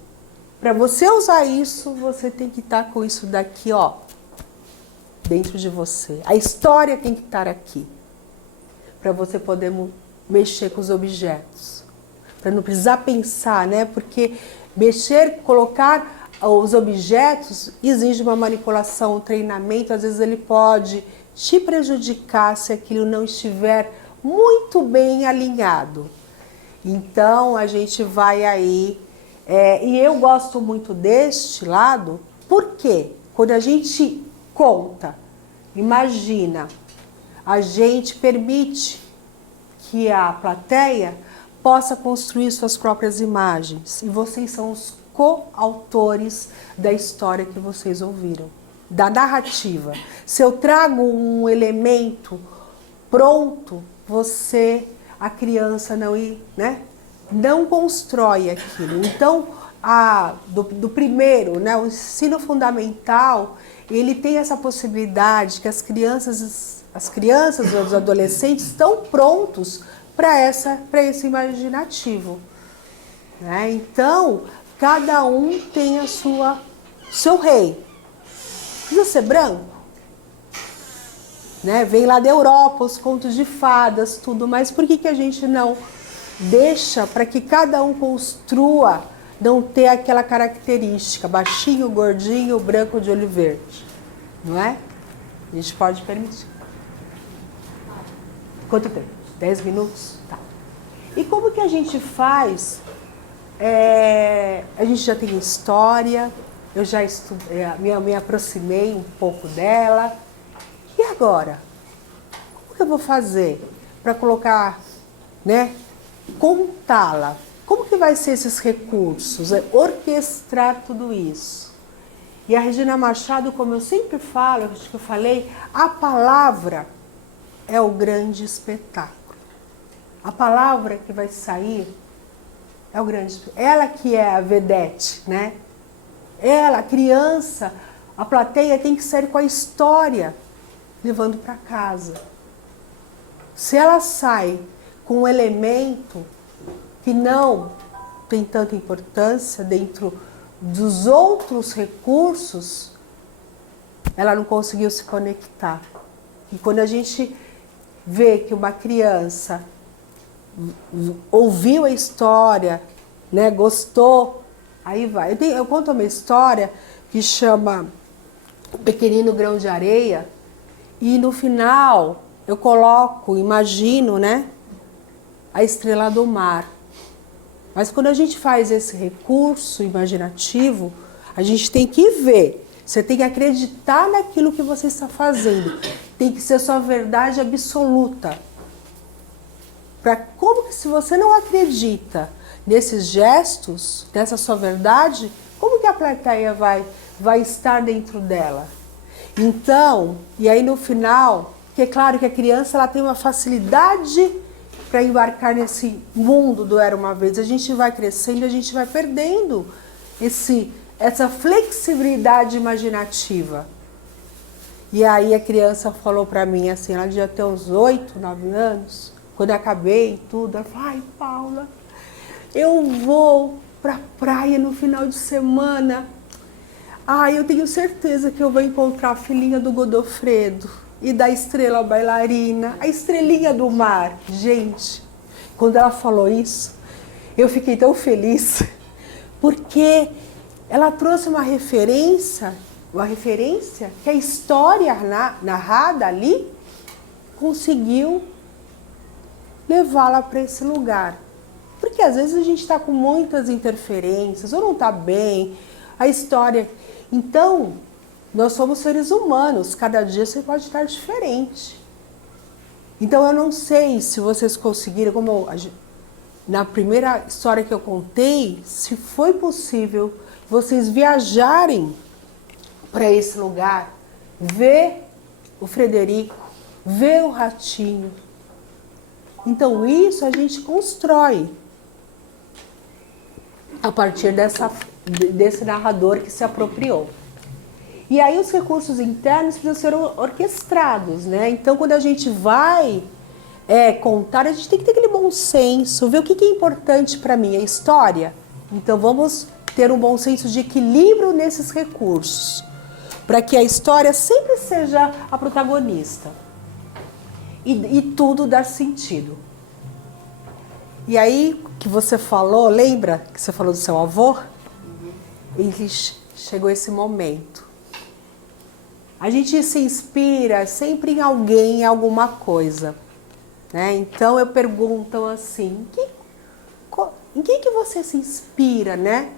para você usar isso, você tem que estar com isso daqui, ó, dentro de você. A história tem que estar aqui, para você poder mexer com os objetos. Para não precisar pensar, né? Porque colocar os objetos exige uma manipulação, um treinamento. Às vezes ele pode te prejudicar se aquilo não estiver muito bem alinhado. Então a gente vai aí, e eu gosto muito deste lado, porque quando a gente conta, imagina, a gente permite que a plateia possa construir suas próprias imagens. E vocês são os coautores da história que vocês ouviram, da narrativa. Se eu trago um elemento pronto, a criança não constrói aquilo. Então, do primeiro, né, o ensino fundamental, ele tem essa possibilidade que as crianças e os adolescentes estão prontos para esse imaginativo, né? Então, cada um tem seu rei. Precisa ser branco, né? Vem lá da Europa, os contos de fadas, tudo, mas por que a gente não deixa para que cada um construa, não ter aquela característica, baixinho, gordinho, branco de olho verde, não é? A gente pode permitir. Quanto tempo? 10 minutos? Tá. E como que a gente faz? A gente já tem história, eu já me aproximei um pouco dela. E agora? Como que eu vou fazer para colocar, né? Contá-la? Como que vai ser esses recursos? Orquestrar tudo isso. E a Regina Machado, como eu sempre falo, acho que eu falei, a palavra é o grande espetáculo. A palavra que vai sair é o grande espetáculo. Ela que é a vedete, né? Ela, a criança, a plateia tem que sair com a história, levando para casa. Se ela sai com um elemento que não tem tanta importância dentro dos outros recursos, ela não conseguiu se conectar. E quando a gente vê que uma criança ouviu a história, né, gostou, aí vai. Eu conto uma história que chama O Pequenino Grão de Areia, e no final eu imagino, né, a estrela do mar. Mas quando a gente faz esse recurso imaginativo, a gente tem que ver. Você tem que acreditar naquilo que você está fazendo. Tem que ser sua verdade absoluta. Como que, se você não acredita nesses gestos, nessa sua verdade, como que a plateia vai estar dentro dela? Então, e aí no final, que é claro que a criança ela tem uma facilidade para embarcar nesse mundo do Era Uma Vez. A gente vai crescendo, a gente vai perdendo essa flexibilidade imaginativa. E aí a criança falou para mim assim, ela devia ter uns 8, 9 anos, quando eu acabei tudo, ela falou, ai Paula, eu vou pra praia no final de semana. Ai, eu tenho certeza que eu vou encontrar a filhinha do Godofredo e da estrela bailarina, a estrelinha do mar. Gente, quando ela falou isso, eu fiquei tão feliz, porque ela trouxe uma referência que a história narrada ali conseguiu levá-la para esse lugar. Porque às vezes a gente está com muitas interferências, ou não está bem, a história... Então, nós somos seres humanos, cada dia você pode estar diferente. Então, eu não sei se vocês conseguiram, na primeira história que eu contei, se foi possível vocês viajarem para esse lugar, ver o Frederico, ver o ratinho. Então, isso a gente constrói a partir desse narrador que se apropriou. E aí os recursos internos precisam ser orquestrados, né? Então, quando a gente vai contar, a gente tem que ter aquele bom senso, ver o que é importante para mim, a história. Então, vamos ter um bom senso de equilíbrio nesses recursos, para que a história sempre seja a protagonista. E tudo dá sentido. E aí, que você falou, lembra que você falou do seu avô? Ele chegou esse momento. A gente se inspira sempre em alguém, em alguma coisa. né? Então eu pergunto assim, em que você se inspira, né?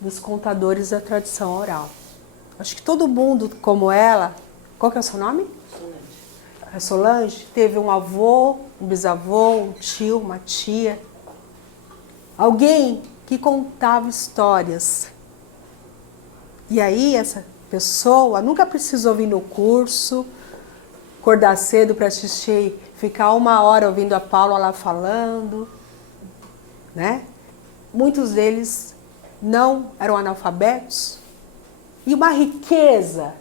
Nos contadores da tradição oral. Acho que todo mundo, como ela, qual que é o seu nome? Solange. A Solange teve um avô, um bisavô, um tio, uma tia. Alguém que contava histórias. E aí essa pessoa nunca precisou vir no curso, acordar cedo para assistir, ficar 1 hora ouvindo a Paula lá falando, né? Muitos deles não eram analfabetos. E uma riqueza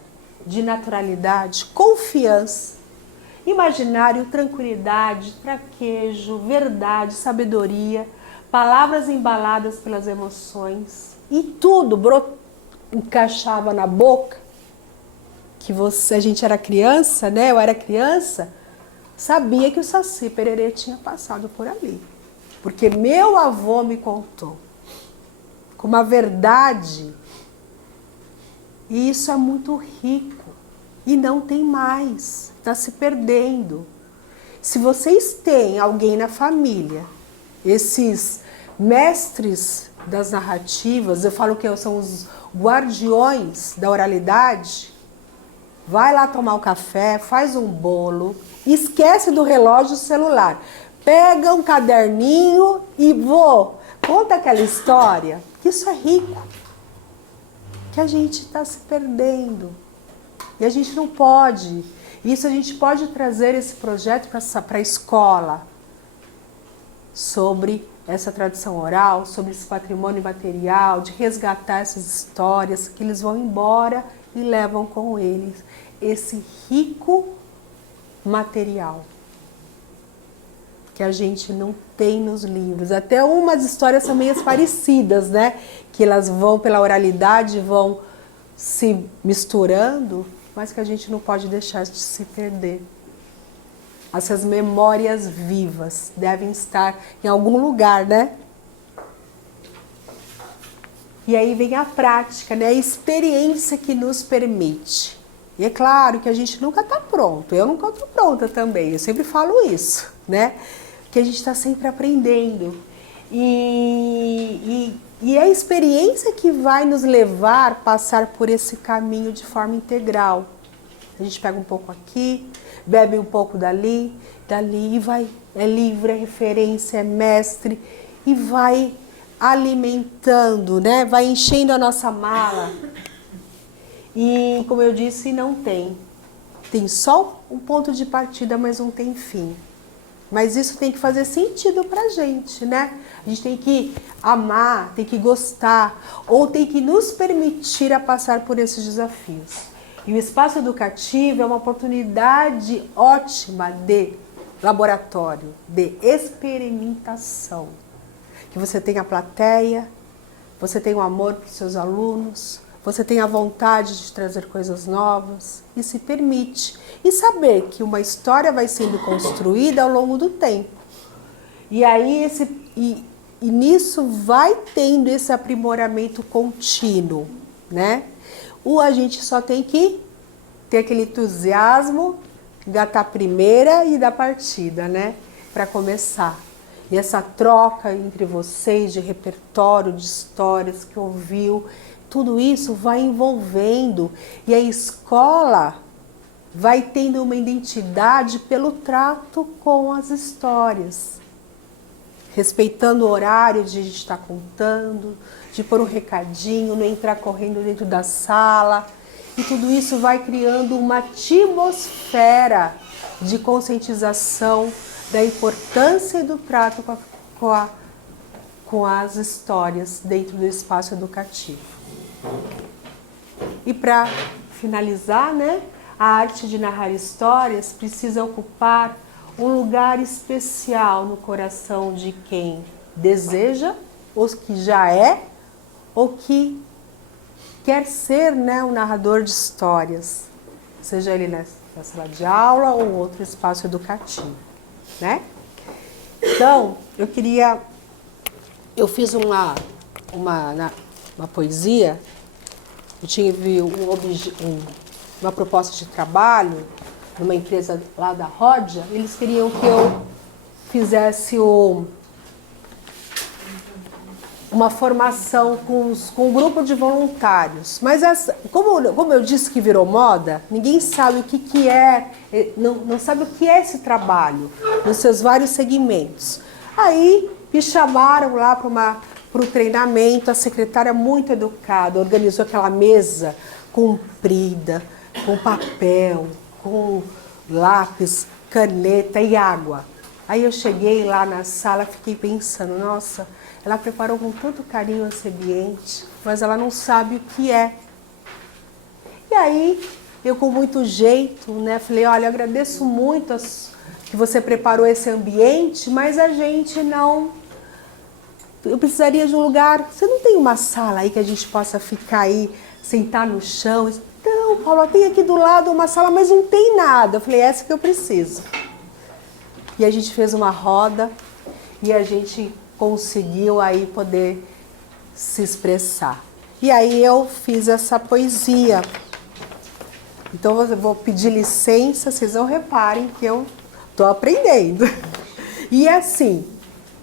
de naturalidade, confiança, imaginário, tranquilidade, traquejo, verdade, sabedoria, palavras embaladas pelas emoções. E tudo encaixava na boca. Que a gente era criança, né? Eu era criança, sabia que o Saci Pererê tinha passado por ali. Porque meu avô me contou com uma verdade. E isso é muito rico. E não tem mais. Está se perdendo. Se vocês têm alguém na família, esses mestres das narrativas, eu falo que são os guardiões da oralidade, vai lá tomar um café, faz um bolo, esquece do relógio celular, pega um caderninho e conta aquela história, que isso é rico, que a gente está se perdendo. E a gente não pode. Isso a gente pode trazer esse projeto para a escola, sobre essa tradição oral, sobre esse patrimônio material, de resgatar essas histórias que eles vão embora e levam com eles esse rico material que a gente não tem nos livros. Até umas histórias são meio parecidas, né? Que elas vão pela oralidade, vão se misturando, mas que a gente não pode deixar de se perder. Essas memórias vivas devem estar em algum lugar, né? E aí vem a prática, né? A experiência que nos permite. E é claro que a gente nunca está pronto. Eu nunca estou pronta também. Eu sempre falo isso, né? Que a gente está sempre aprendendo. E é a experiência que vai nos levar a passar por esse caminho de forma integral. A gente pega um pouco aqui, bebe um pouco dali e vai. É livre, é referência, é mestre e vai alimentando, né? Vai enchendo a nossa mala. E, como eu disse, não tem. Tem só um ponto de partida, mas não tem fim. Mas isso tem que fazer sentido pra gente, né? A gente tem que amar, tem que gostar, ou tem que nos permitir a passar por esses desafios. E o espaço educativo é uma oportunidade ótima de laboratório, de experimentação. Que você tenha plateia, você tenha o amor para os seus alunos, você tem a vontade de trazer coisas novas e se permite. E saber que uma história vai sendo construída ao longo do tempo. E aí nisso vai tendo esse aprimoramento contínuo, né? A gente só tem que ter aquele entusiasmo, engatar a primeira e dar partida, né? Para começar. E essa troca entre vocês de repertório, de histórias que ouviu, tudo isso vai envolvendo e a escola vai tendo uma identidade pelo trato com as histórias, respeitando o horário de a gente estar contando, de pôr um recadinho, não entrar correndo dentro da sala, e tudo isso vai criando uma atmosfera de conscientização da importância do trato com as histórias dentro do espaço educativo. E para finalizar, né, a arte de narrar histórias precisa ocupar um lugar especial no coração de quem deseja, ou que já é, ou que quer ser, né, um narrador de histórias, seja ele na sala de aula ou outro espaço educativo, né? Então, eu fiz uma poesia, eu tive uma proposta de trabalho numa empresa lá da Rodia, eles queriam que eu fizesse uma formação com um grupo de voluntários. Mas como eu disse que virou moda, ninguém sabe o que é, não sabe o que é esse trabalho, nos seus vários segmentos. Aí me chamaram lá para o treinamento, a secretária muito educada, organizou aquela mesa comprida, com papel, com lápis, caneta e água. Aí eu cheguei lá na sala, fiquei pensando, nossa, ela preparou com tanto carinho esse ambiente, mas ela não sabe o que é. E aí, eu com muito jeito, né, falei, olha, eu agradeço muito que você preparou esse ambiente, mas a gente não... Eu precisaria de um lugar... Você não tem uma sala aí que a gente possa ficar aí, sentar no chão? Não, Paula, tem aqui do lado uma sala, mas não tem nada. Eu falei, essa que eu preciso. E a gente fez uma roda e a gente conseguiu aí poder se expressar. E aí eu fiz essa poesia. Então eu vou pedir licença, vocês não reparem que eu estou aprendendo. E assim,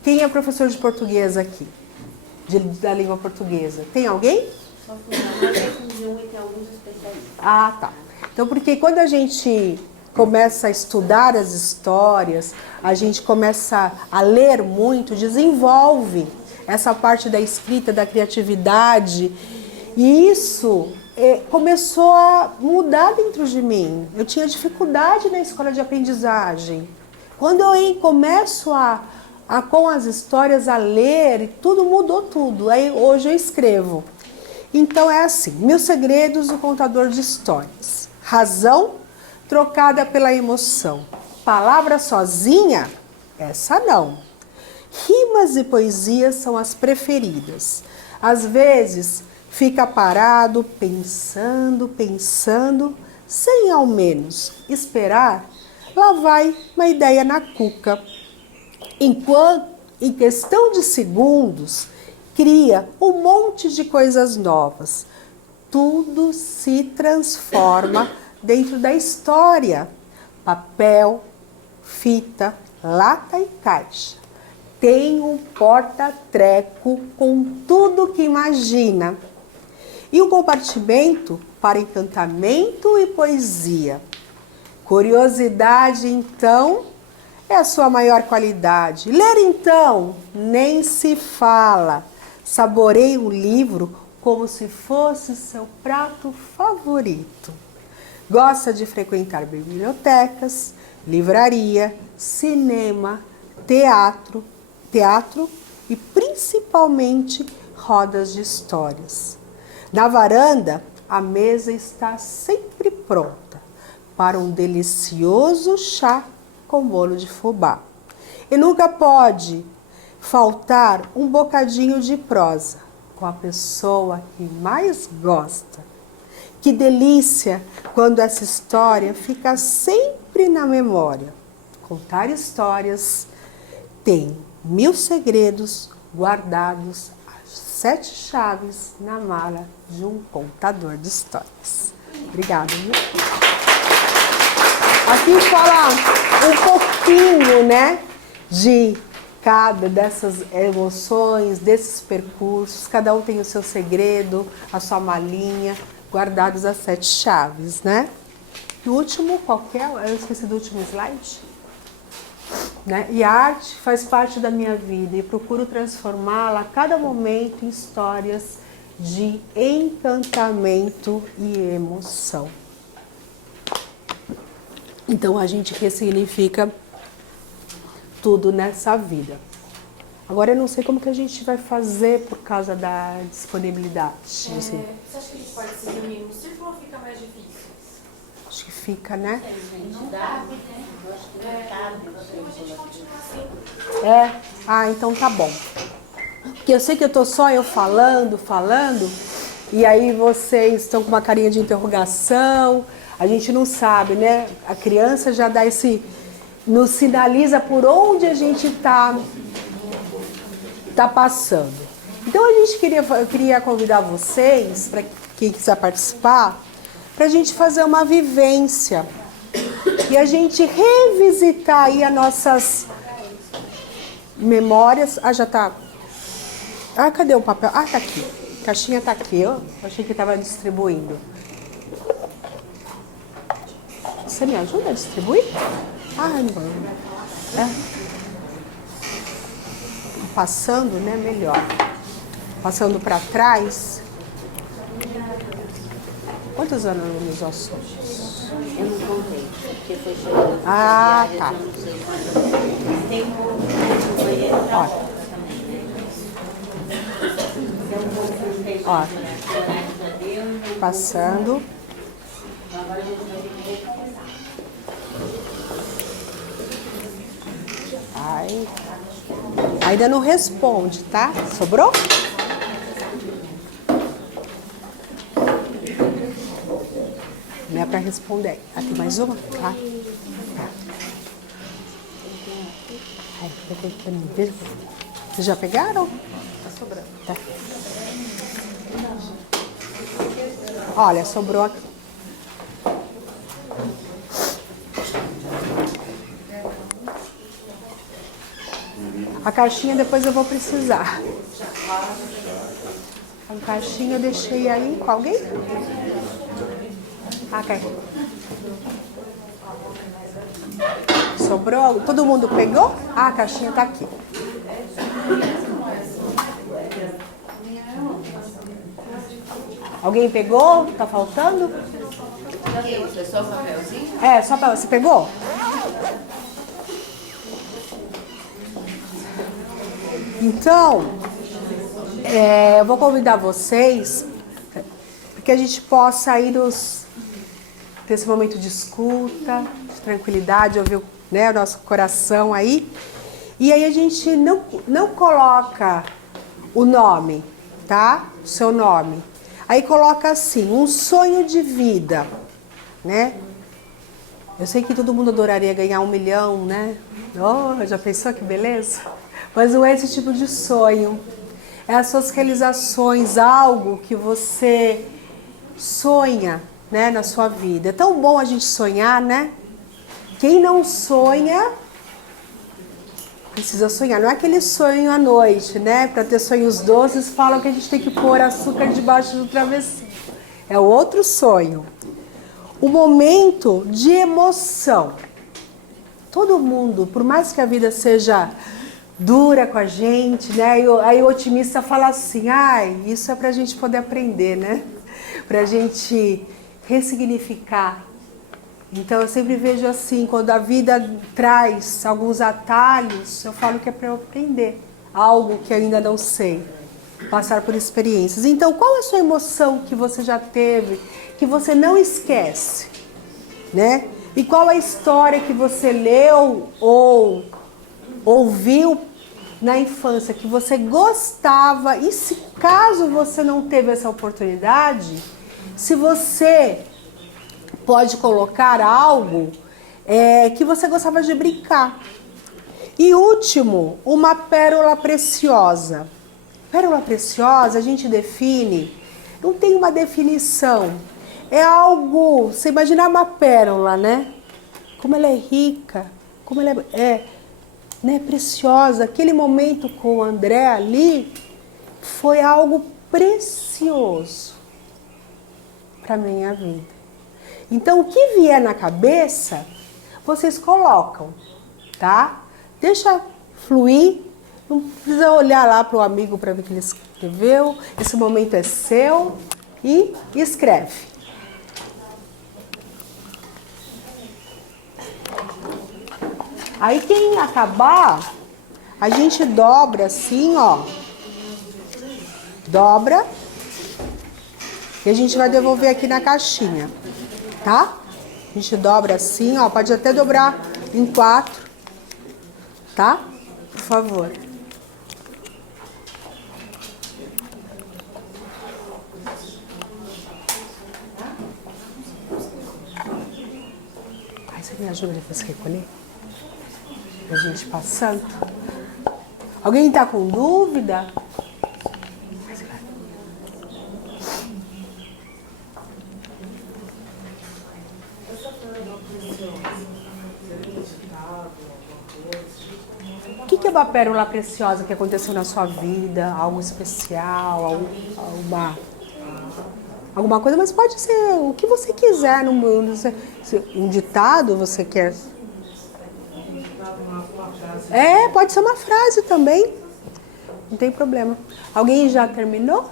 quem é professor de português aqui? Da língua portuguesa? Tem alguém? Só tem um e tem alguns especialistas. Ah, tá. Então, porque quando a gente começa a estudar as histórias, a gente começa a ler muito, desenvolve essa parte da escrita, da criatividade. E isso começou a mudar dentro de mim. Eu tinha dificuldade na escola de aprendizagem. Quando eu começo com as histórias a ler, tudo mudou tudo. Aí hoje eu escrevo. Então é assim, 1000 segredos do contador de histórias. Razão trocada pela emoção. Palavra sozinha? Essa não. Rimas e poesias são as preferidas. Às vezes fica parado, pensando, sem ao menos esperar, lá vai uma ideia na cuca. Enquanto, em questão de segundos, cria um monte de coisas novas. Tudo se transforma dentro da história. Papel, fita, lata e caixa. Tem um porta-treco com tudo que imagina. E um compartimento para encantamento e poesia. Curiosidade, então, é a sua maior qualidade. Ler, então, nem se fala. Saboreie o livro como se fosse seu prato favorito. Gosta de frequentar bibliotecas, livraria, cinema, teatro e principalmente rodas de histórias. Na varanda, a mesa está sempre pronta para um delicioso chá com bolo de fubá. E nunca pode faltar um bocadinho de prosa com a pessoa que mais gosta. Que delícia quando essa história fica sempre na memória. Contar histórias tem 1000 segredos guardados, as 7 chaves na mala de um contador de histórias. Obrigada. Viu? Aqui fala um pouquinho, né, de cada dessas emoções, desses percursos. Cada um tem o seu segredo, a sua malinha, guardados as 7 chaves, né? E o último, qual que é? Eu esqueci do último slide. Né? E a arte faz parte da minha vida e procuro transformá-la a cada momento em histórias de encantamento e emoção. Então a gente ressignifica tudo nessa vida. Agora eu não sei como que a gente vai fazer por causa da disponibilidade. Você acha que a gente pode se reunir no círculo ou fica mais difícil? Acho que fica, né? Não dá, né? Então tá bom. Porque eu sei que eu tô só eu falando, e aí vocês estão com uma carinha de interrogação, a gente não sabe, né? A criança já dá nos sinaliza por onde a gente tá passando. Então eu queria convidar vocês, para quem quiser participar, para a gente fazer uma vivência E a gente revisitar aí as nossas memórias. Ah, já tá. Ah, cadê o papel? Ah, tá aqui. A caixinha tá aqui, ó. Achei que estava distribuindo. Você me ajuda a distribuir? Ah, não. É. Passando, né? Melhor. Passando para trás. Quantos anos nos assuntos? Eu não contei, porque foi chegando. Ah, tá. Eu não sei quando. Tem um banheiro pra Ó. fora também, né? Tem um consultei Ó. já deu. Passando. Agora a gente vai ter que recomeçar. Ai. Ainda não responde, tá? Sobrou? Não é pra responder. Ah, tem mais uma? Tá. Ai, vocês já pegaram? Tá sobrando. Tá. Olha, sobrou aqui. A caixinha depois eu vou precisar. A caixinha eu deixei aí com alguém? Ah, cai. Sobrou? Todo mundo pegou? Ah, a caixinha tá aqui. Alguém pegou? Tá faltando? Isso, é só o papelzinho? É, só pra você pegou? Então, eu vou convidar vocês para que a gente possa ir ter esse momento de escuta, de tranquilidade, ouvir, né, o nosso coração aí. E aí a gente não coloca o nome, tá? O seu nome. Aí coloca assim, um sonho de vida, né? Eu sei que todo mundo adoraria ganhar 1 milhão, né? Oh, já pensou que beleza? Mas não é esse tipo de sonho. É as suas realizações, algo que você sonha, né, na sua vida. É tão bom a gente sonhar, né? Quem não sonha, precisa sonhar. Não é aquele sonho à noite, né? Para ter sonhos doces, falam que a gente tem que pôr açúcar debaixo do travesseiro. É outro sonho. O momento de emoção. Todo mundo, por mais que a vida seja dura com a gente, né? Aí o otimista fala assim, isso é pra gente poder aprender, né? Pra gente ressignificar. Então eu sempre vejo assim, quando a vida traz alguns atalhos, eu falo que é para eu aprender algo que ainda não sei, passar por experiências. Então qual é a sua emoção que você já teve, que você não esquece, né? E qual a história que você leu ou ouviu na infância que você gostava, e se caso você não teve essa oportunidade, se você pode colocar algo que você gostava de brincar. E último, uma pérola preciosa. Pérola preciosa a gente define, não tem uma definição, é algo, você imaginar uma pérola, né? Como ela é rica, como ela é né, preciosa. Aquele momento com o André ali foi algo precioso para minha vida. Então, o que vier na cabeça, vocês colocam, tá? Deixa fluir, não precisa olhar lá para o amigo para ver o que ele escreveu. Esse momento é seu e escreve. Aí quem acabar, a gente dobra assim, ó. Dobra. E a gente vai devolver aqui na caixinha, tá? A gente dobra assim, ó. Pode até dobrar em 4, tá? Por favor. Aí você me ajuda depois a recolher? A gente passando. Alguém tá com dúvida? uma pérola preciosa que aconteceu na sua vida, algo especial, alguma coisa, mas pode ser o que você quiser no mundo. Um ditado você quer? Pode ser uma frase também. Não tem problema. Alguém já terminou?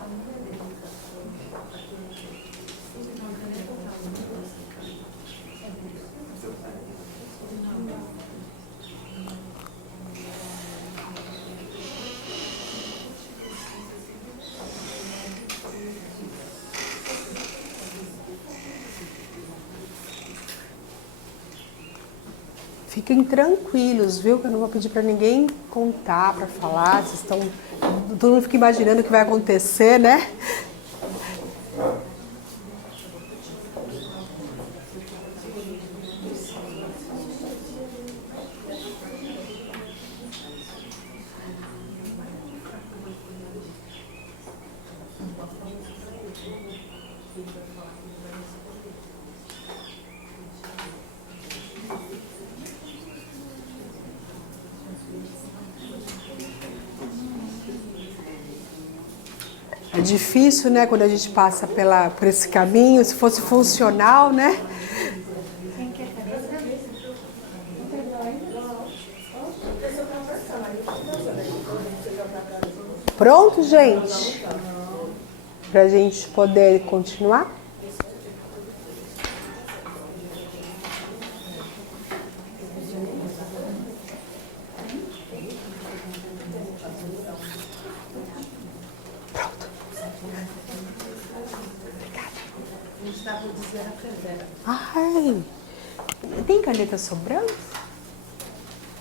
Fiquem tranquilos, viu? Que eu não vou pedir para ninguém contar, para falar. Vocês estão... Todo mundo fica imaginando o que vai acontecer, né? É difícil, né, quando a gente passa por esse caminho, se fosse funcional, né? Pronto, gente? Pra gente poder continuar? Ai, tem caneta sobrando?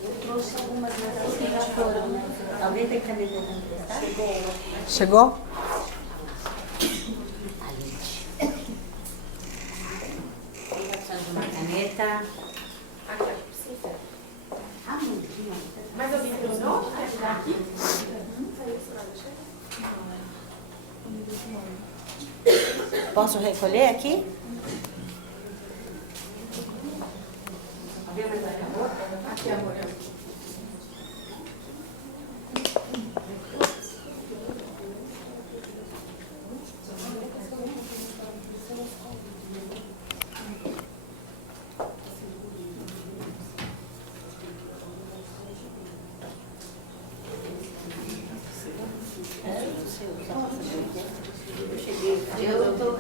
Eu trouxe algumas, mas que já foram, né? Alguém tem caneta pra emprestar? Chegou? Quem tá precisando de uma caneta? Mas alguém terminou? Aqui? Posso recolher aqui? Aqui, amor.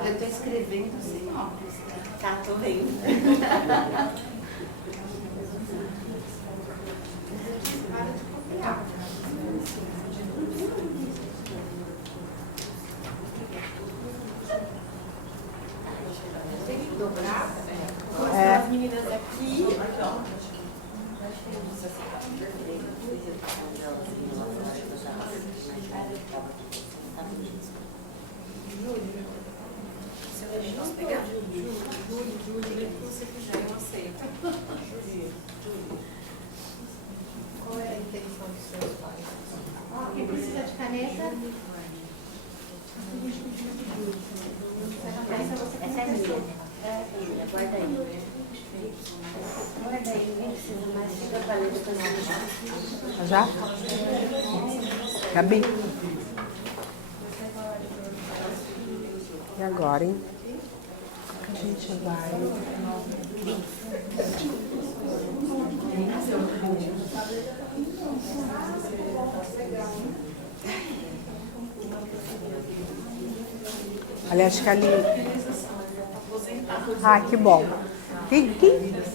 Eu tô escrevendo sem óculos. Tá, tô vendo. Tem que dobrar. É. As meninas aqui. Aqui, ó. Se a gente não pegar Júlia, que você quiser, eu aceito. Qual é a intenção dos seus pais? Quem precisa de caneta? Essa é minha. Guarda aí. Guarda aí, nem precisa mais. Fica valendo também. Já? Gabi? E agora, hein? A gente vai... Olha, acho que ali... Ah, que bom.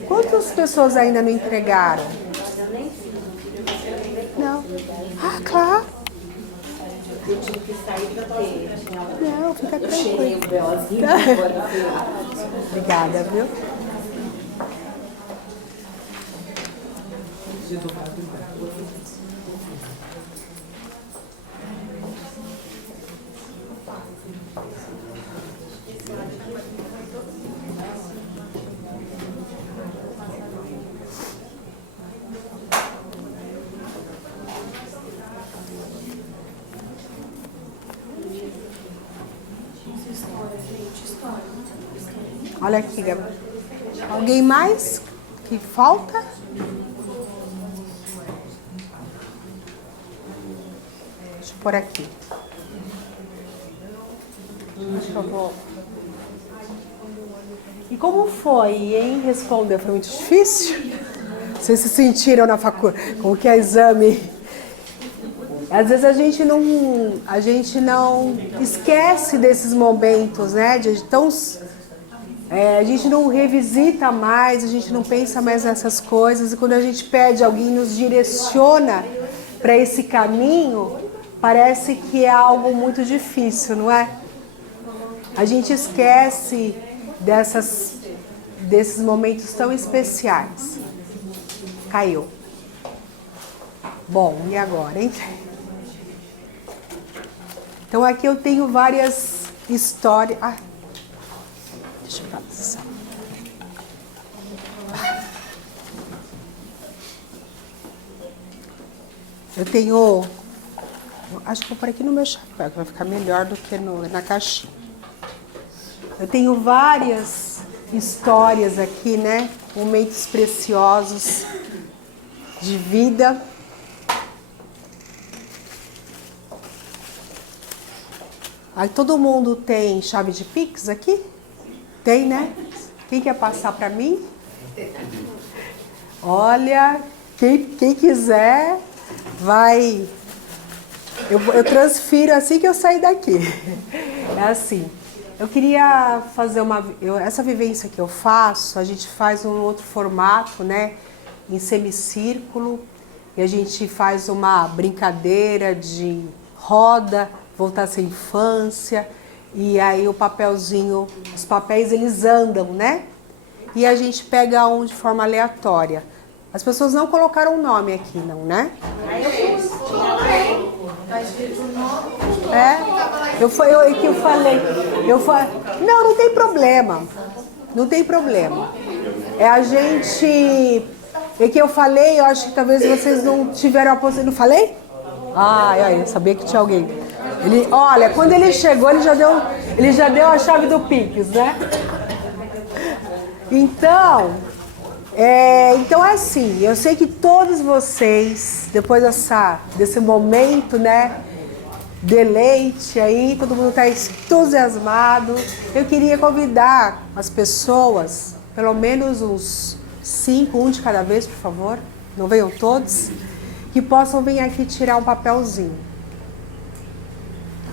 Quantas pessoas ainda não entregaram? Não. Ah, claro. Eu tive que sair porque Não, fica eu cheirei o tranquilo. B.O.zinho. Obrigada, viu? Olha aqui, Gabi. Alguém mais que falta? por aqui. Acho que eu vou... E como foi, hein? Responder, foi muito difícil? Vocês se sentiram na faculdade? Como que é exame? Às vezes a gente não esquece desses momentos, né? A gente não revisita mais, a gente não pensa mais nessas coisas. E quando a gente pede, alguém nos direciona para esse caminho, parece que é algo muito difícil, não é? A gente esquece desses momentos tão especiais. Caiu. Bom, e agora, hein? Então aqui eu tenho várias histórias. Ah, deixa eu passar. Eu tenho... Acho que vou pôr aqui no meu chapéu, que vai ficar melhor do que na caixinha. Eu tenho várias histórias aqui, né? Momentos preciosos de vida. Aí todo mundo tem chave de Pix aqui? Tem, né? Quem quer passar para mim? Olha, quem quiser, vai... Eu transfiro assim que eu sair daqui. É assim. Eu queria fazer essa vivência que eu faço, a gente faz um outro formato, né? Em semicírculo. E a gente faz uma brincadeira de roda, voltar a ser infância. E aí o papelzinho, os papéis eles andam, né? E a gente pega um de forma aleatória. As pessoas não colocaram o nome aqui, não, né? Tá escrito o nome. Não tem problema. Não tem problema. É a gente... É que eu falei, eu acho que talvez vocês não tiveram a possibilidade... Não falei? Eu sabia que tinha alguém. Olha, quando ele chegou, ele já deu a chave do Pix, né? Então é assim, eu sei que todos vocês, depois desse momento, né, deleite aí, todo mundo está entusiasmado. Eu queria convidar as pessoas, pelo menos uns 5, um de cada vez, por favor, não venham todos, que possam vir aqui tirar um papelzinho.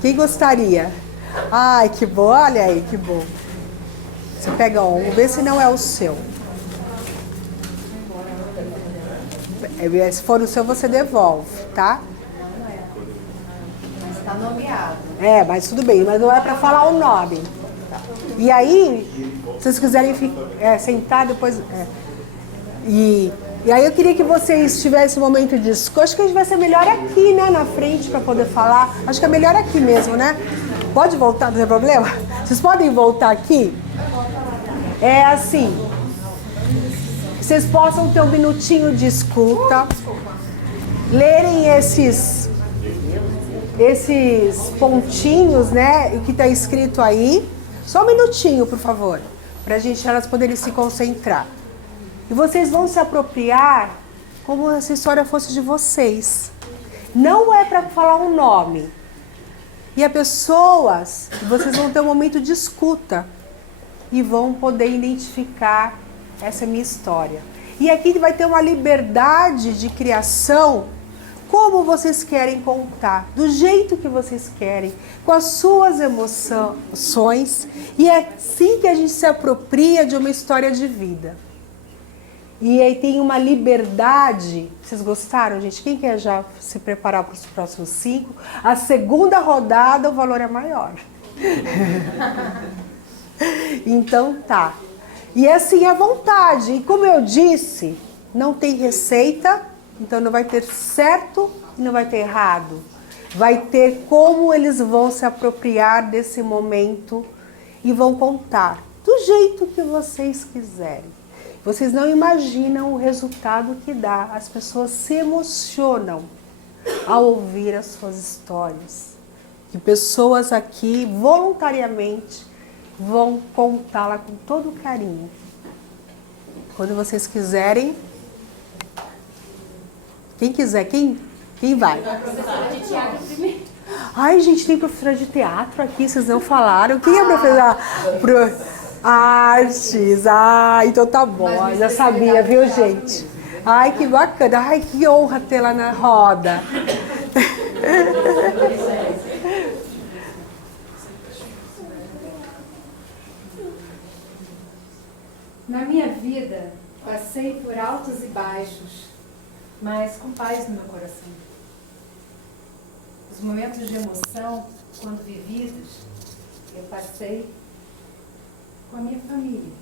Quem gostaria? Ai, que bom, olha aí, que bom. Você pega um, vê se não é o seu. Se for o seu, você devolve, tá? Mas está nomeado. Mas tudo bem, mas não é para falar o nome. E aí, se vocês quiserem sentar depois... E aí eu queria que vocês tivessem um momento de discurso. Acho que a gente vai ser melhor aqui, né, na frente, para poder falar. Acho que é melhor aqui mesmo, né? Pode voltar, não tem problema? Vocês podem voltar aqui? É assim, vocês possam ter um minutinho de escuta, lerem esses pontinhos, né, que está escrito aí. Só um minutinho, por favor, para elas poderem se concentrar. E vocês vão se apropriar como se essa história fosse de vocês. Não é para falar um nome. E vocês vão ter um momento de escuta e vão poder identificar essa minha história. E aqui vai ter uma liberdade de criação, como vocês querem contar, do jeito que vocês querem, com as suas emoções. E é assim que a gente se apropria de uma história de vida. E aí tem uma liberdade. Vocês gostaram, gente? Quem quer já se preparar para os próximos 5? A segunda rodada o valor é maior. Então tá. E assim à vontade. E como eu disse, não tem receita, então não vai ter certo e não vai ter errado. Vai ter como eles vão se apropriar desse momento e vão contar do jeito que vocês quiserem. Vocês não imaginam o resultado que dá. As pessoas se emocionam ao ouvir as suas histórias. Que pessoas aqui voluntariamente vão contá-la com todo carinho. Quando vocês quiserem. Quem quiser, quem vai? Ai, gente, tem professora de teatro aqui, vocês não falaram. Quem é professora? Artes. Ah, então tá bom. Já sabia, viu, gente? Ai, que bacana. Ai, que honra ter lá na roda. Na minha vida, passei por altos e baixos, mas com paz no meu coração. Os momentos de emoção, quando vividos, eu passei com a minha família.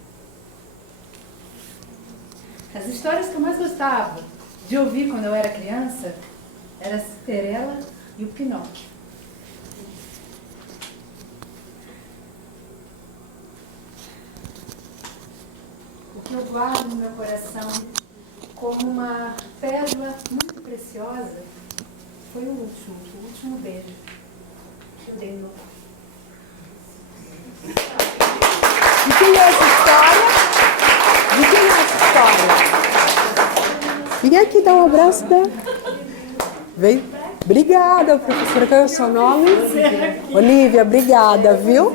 As histórias que eu mais gostava de ouvir quando eu era criança eram a Cinderela e o Pinóquio. O que eu guardo no meu coração como uma pérola muito preciosa foi o último beijo que eu dei no meu pai. De quem é essa história? De quem é essa história? Vem aqui dar um abraço dela. Vem. Obrigada, professora. Qual é o seu nome? Olivia, obrigada, viu?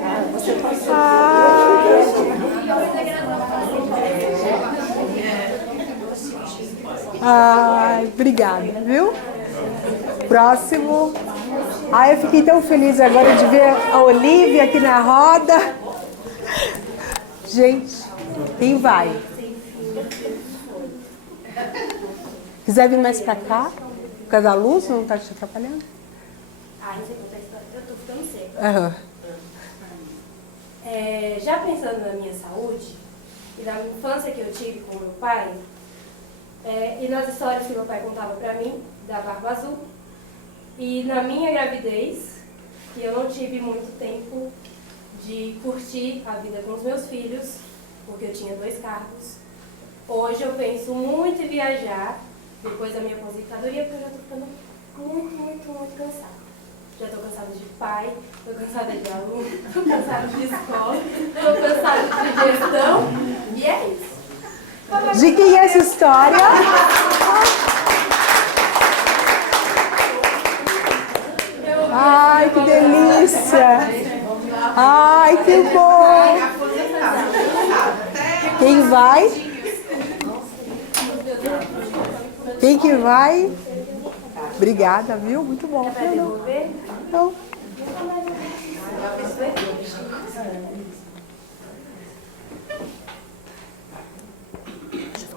Ai, obrigada, viu? Próximo. Ai, eu fiquei tão feliz agora de ver a Olivia aqui na roda. Gente, quem vai? Quiser vir mais pra cá? Por causa da luz, não tá te atrapalhando? Ah, não sei contar a história. Eu tô ficando seca. Aham. Já pensando na minha saúde e na infância que eu tive com meu pai, e nas histórias que meu pai contava pra mim, da Barba Azul, e na minha gravidez, que eu não tive muito tempo de curtir a vida com os meus filhos, porque eu tinha 2 cargos. Hoje eu penso muito em viajar, depois da minha aposentadoria, porque eu já tô ficando muito cansada. Já tô cansada de pai, tô cansada de aluno, tô cansada de escola, tô cansada de gestão, e é isso. De quem é essa história? Ai, que delícia! Ai, que bom! Quem vai? Quem que vai? Obrigada, viu? Muito bom. Não.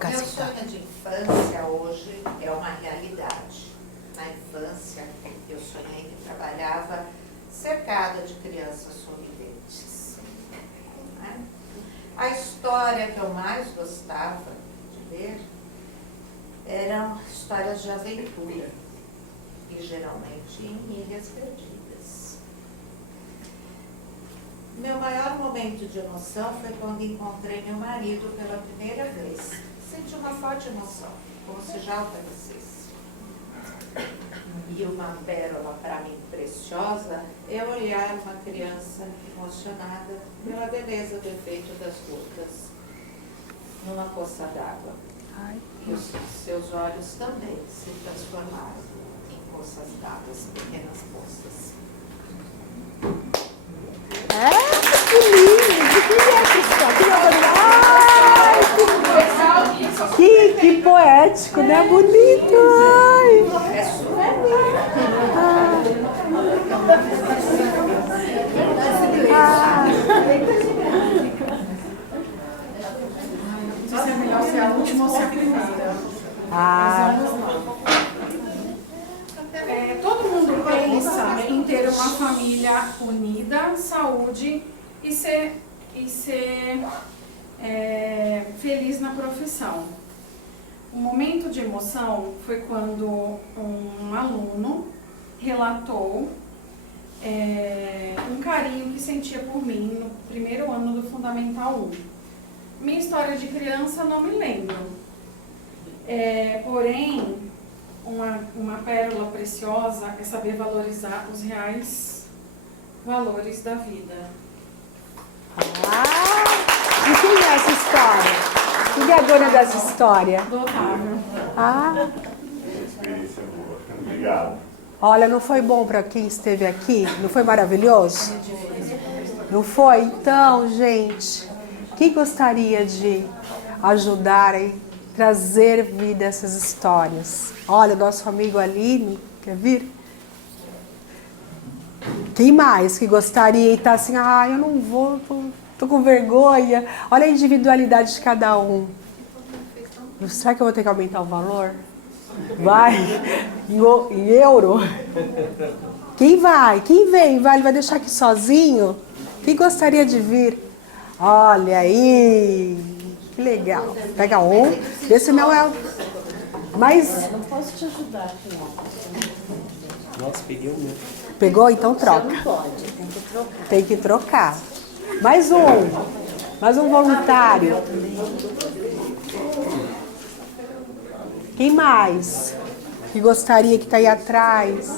Meu sonho de infância hoje é uma realidade. Na infância, eu sonhei que trabalhava cercada de crianças sorridentes. A história que eu mais gostava de ver eram histórias de aventura, e geralmente em ilhas perdidas. Meu maior momento de emoção foi quando encontrei meu marido pela primeira vez. Senti uma forte emoção, como se já o conhecesse. E uma pérola para mim preciosa é olhar uma criança emocionada pela beleza do efeito das gotas numa poça d'água. E os seus olhos também se transformaram em poças d'água, pequenas poças. Que lindo! De quem é essa história? Que poético, né? Bonito! Ai. É sua? Não sei se é melhor ser a última ou ser a primeira. Todo mundo pensa em ter uma família unida, saúde e ser feliz na profissão. Um momento de emoção foi quando um aluno relatou um carinho que sentia por mim no primeiro ano do Fundamental 1. Minha história de criança não me lembro. Porém, uma pérola preciosa é saber valorizar os reais valores da vida. E quem é essa história? Quem é a dona dessa história? Do Otávio. Experiência boa. Obrigado. Olha, não foi bom para quem esteve aqui? Não foi maravilhoso? Não foi? Então, gente, quem gostaria de ajudar a trazer vida a essas histórias? Olha, nosso amigo Aline, quer vir? Quem mais que gostaria e tá assim, eu não vou, tô com vergonha. Olha a individualidade de cada um. Será que eu vou ter que aumentar o valor? Vai, em euro. Quem vai? Quem vem? Vai, ele vai deixar aqui sozinho? Quem gostaria de vir? Olha aí, que legal. Pega um, vê se não é... Mas... Eu não posso te ajudar aqui, não. Nossa, peguei o meu. Pegou? Então troca. Não pode, tem que trocar. Tem que trocar. Mais um voluntário. Quem mais que gostaria, que está aí atrás,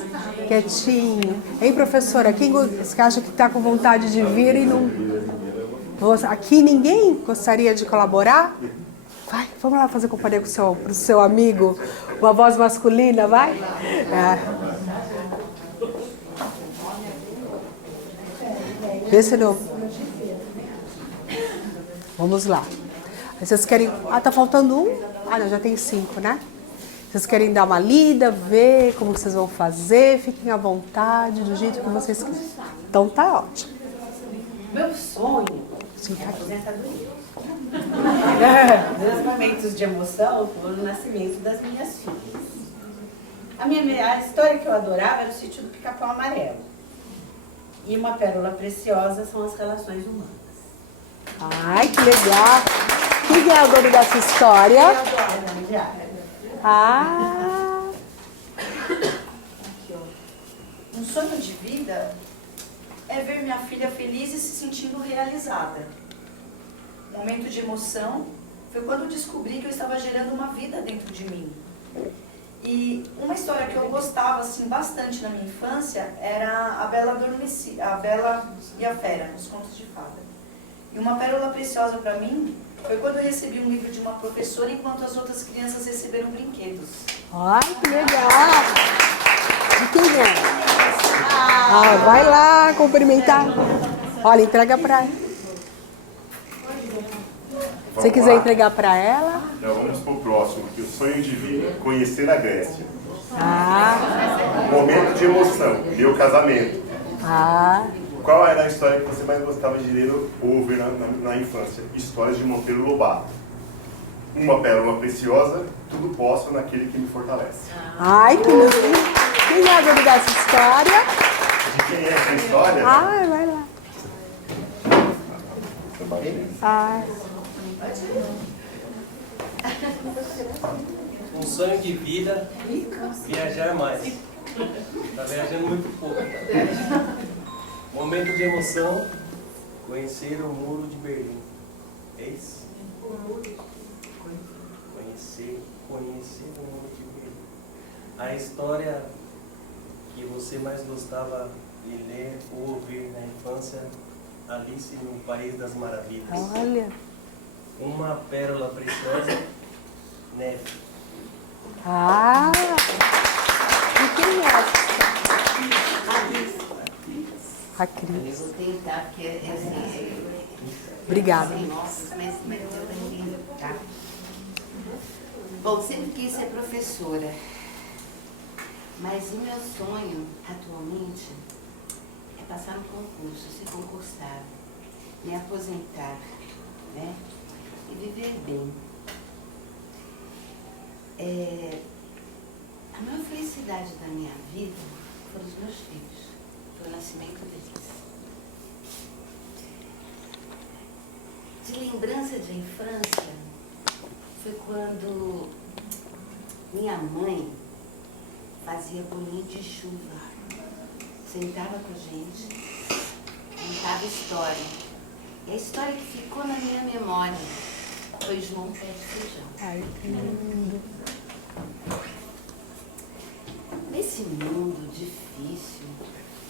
quietinho? Hein, professora? Quem acha que está com vontade de vir e não... Aqui ninguém gostaria de colaborar? Vai, vamos lá fazer companhia pro seu amigo, uma voz masculina, vai? Vê se não... Vamos lá. Vocês querem... tá faltando um? Não, já tem 5, né? Vocês querem dar uma lida, ver como vocês vão fazer? Fiquem à vontade, do jeito que vocês quiserem. Então tá ótimo. Meu sonho é aposentadoria. Meus momentos de emoção foram o nascimento das minhas filhas. A história que eu adorava era o Sítio do Pica-Pau Amarelo. E uma pérola preciosa são as relações humanas. Ai, que legal! Quem é o dono dessa história? Eu adoro, Diária. Aqui, ó. Um sonho de vida é ver minha filha feliz e se sentindo realizada. Um momento de emoção foi quando descobri que eu estava gerando uma vida dentro de mim. E uma história que eu gostava assim, bastante na minha infância era a Bela e a Fera, nos contos de fada. E uma pérola preciosa para mim foi quando eu recebi um livro de uma professora enquanto as outras crianças receberam brinquedos. Ai, que legal! De quem é? Vai lá cumprimentar. Olha, entrega para ela. Se você quiser entregar para ela. Então vamos para o próximo, que o sonho de vida, conhecer a Grécia. Momento de emoção, meu casamento. Qual era a história que você mais gostava de ler ou ouvir na infância? Histórias de Monteiro Lobato. Uma pérola preciosa, tudo posso naquele que me fortalece. Ai, que lindo! Quem é a dona dessa história? De quem é essa história? Vai lá. Um sonho de vida, viajar mais. Tá viajando muito pouco. Momento de emoção, conhecer o Muro de Berlim. É isso? Conhecer o Muro de Berlim. A história que você mais gostava de ler ou ouvir na infância, Alice no País das Maravilhas. Olha. Uma pérola preciosa, neve. E quem é? A Cris. Eu vou tentar, porque assim... Obrigada. Nossa, mas eu também, tá? Bom, sempre quis ser professora. Mas o meu sonho, atualmente, é passar no concurso, ser concursada, me aposentar, né? E viver bem. A maior felicidade da minha vida foram os meus filhos, foi o nascimento deles. De lembrança de infância, foi quando minha mãe fazia bolinho de chuva, sentava com a gente, contava história. E a história que ficou na minha memória foi João Pé de Feijão. Ai, que lindo. Nesse mundo difícil,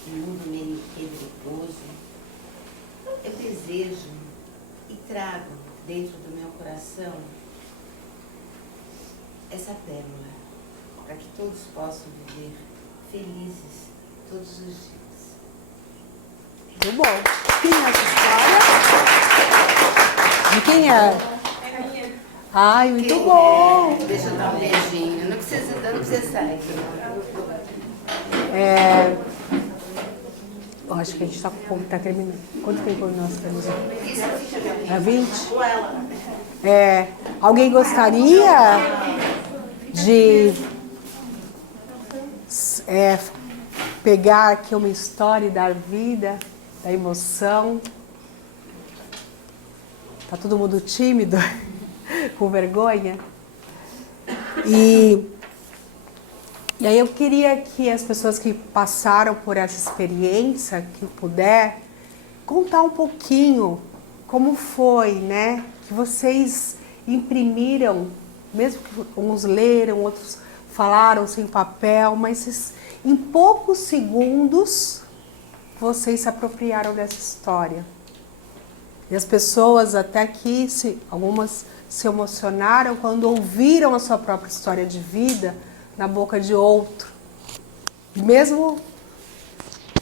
um mundo meio pedregoso, eu desejo e trago dentro do meu coração essa pérola, para que todos possam viver felizes todos os dias. Muito bom. Quem é essa história? De quem é? É minha. Ai, muito bom. Deixa eu dar um beijinho. Não precisa sair. Eu acho que a gente está terminando. Quanto tempo nós temos? É 20? Alguém gostaria de pegar aqui uma história e dar vida, da emoção? Tá todo mundo tímido, com vergonha? E aí eu queria que as pessoas que passaram por essa experiência, que puder, contar um pouquinho como foi, né? Que vocês imprimiram, mesmo que uns leram, outros falaram sem papel, mas em poucos segundos vocês se apropriaram dessa história. E as pessoas até aqui, algumas se emocionaram quando ouviram a sua própria história de vida na boca de outro. Mesmo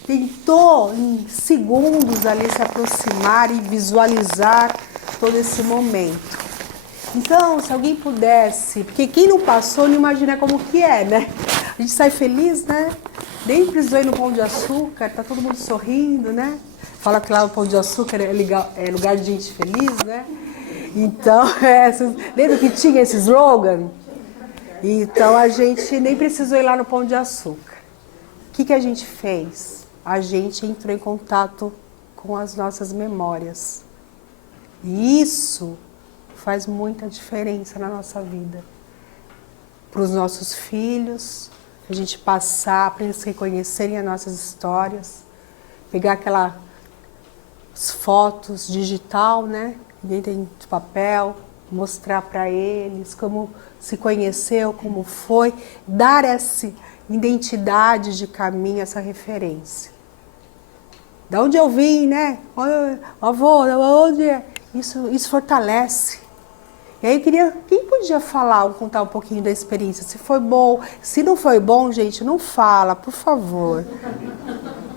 tentou em segundos ali se aproximar e visualizar todo esse momento. Então, se alguém pudesse, porque quem não passou não imagina como que é, né? A gente sai feliz, né? Nem precisou ir no Pão de Açúcar, tá todo mundo sorrindo, né? Fala que lá o Pão de Açúcar é lugar de gente feliz, né? Então, lembra que tinha esse slogan? Então a gente nem precisou ir lá no Pão de Açúcar. O que a gente fez? A gente entrou em contato com as nossas memórias. E isso faz muita diferença na nossa vida. Para os nossos filhos, a gente passar, para eles reconhecerem as nossas histórias, pegar aquelas fotos digital, né? Ninguém tem de papel, mostrar para eles como se conheceu, como foi, dar essa identidade de caminho, essa referência. Da onde eu vim, né? Avô, da onde é? Isso fortalece. E aí eu queria, quem podia falar ou contar um pouquinho da experiência? Se foi bom, se não foi bom, gente, não fala, por favor.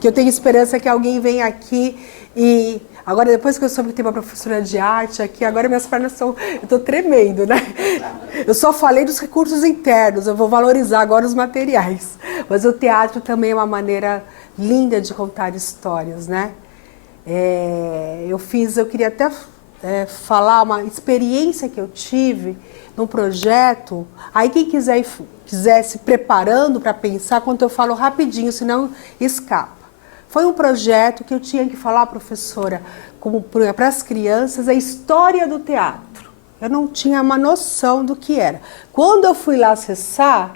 Que eu tenho esperança que alguém venha aqui e... Agora, depois que eu soube que tem uma professora de arte aqui, agora minhas pernas estão... Eu estou tremendo, né? Eu só falei dos recursos internos, eu vou valorizar agora os materiais. Mas o teatro também é uma maneira linda de contar histórias, né? Eu queria até falar uma experiência que eu tive num projeto. Aí quem quiser se preparando para pensar, quando eu falo rapidinho, senão escapa. Foi um projeto que eu tinha que falar, professora, para as crianças, a história do teatro. Eu não tinha uma noção do que era. Quando eu fui lá acessar,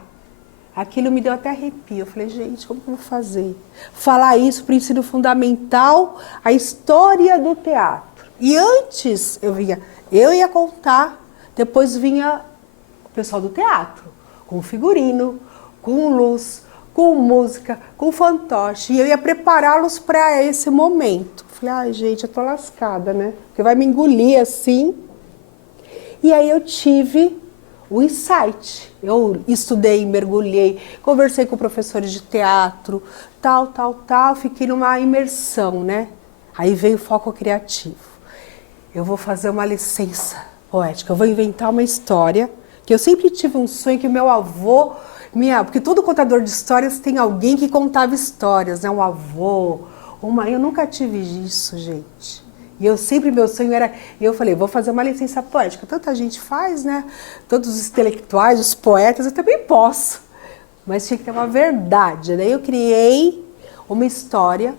aquilo me deu até arrepio. Eu falei, gente, como que eu vou fazer? Falar isso para o ensino fundamental, a história do teatro. E antes eu ia contar, depois vinha o pessoal do teatro, com figurino, com luz, com música, com fantoche, e eu ia prepará-los para esse momento. Falei, ai gente, eu tô lascada, né? Porque vai me engolir assim. E aí eu tive o insight. Eu estudei, mergulhei, conversei com professores de teatro, tal, fiquei numa imersão, né? Aí veio o foco criativo. Eu vou fazer uma licença poética, eu vou inventar uma história, que eu sempre tive um sonho que o meu avô... Porque todo contador de histórias tem alguém que contava histórias, né? Um avô, uma... Eu nunca tive isso, gente. E meu sonho era... Eu falei, vou fazer uma licença poética. Tanta gente faz, né? Todos os intelectuais, os poetas, eu também posso. Mas tinha que ter uma verdade. Daí eu criei uma história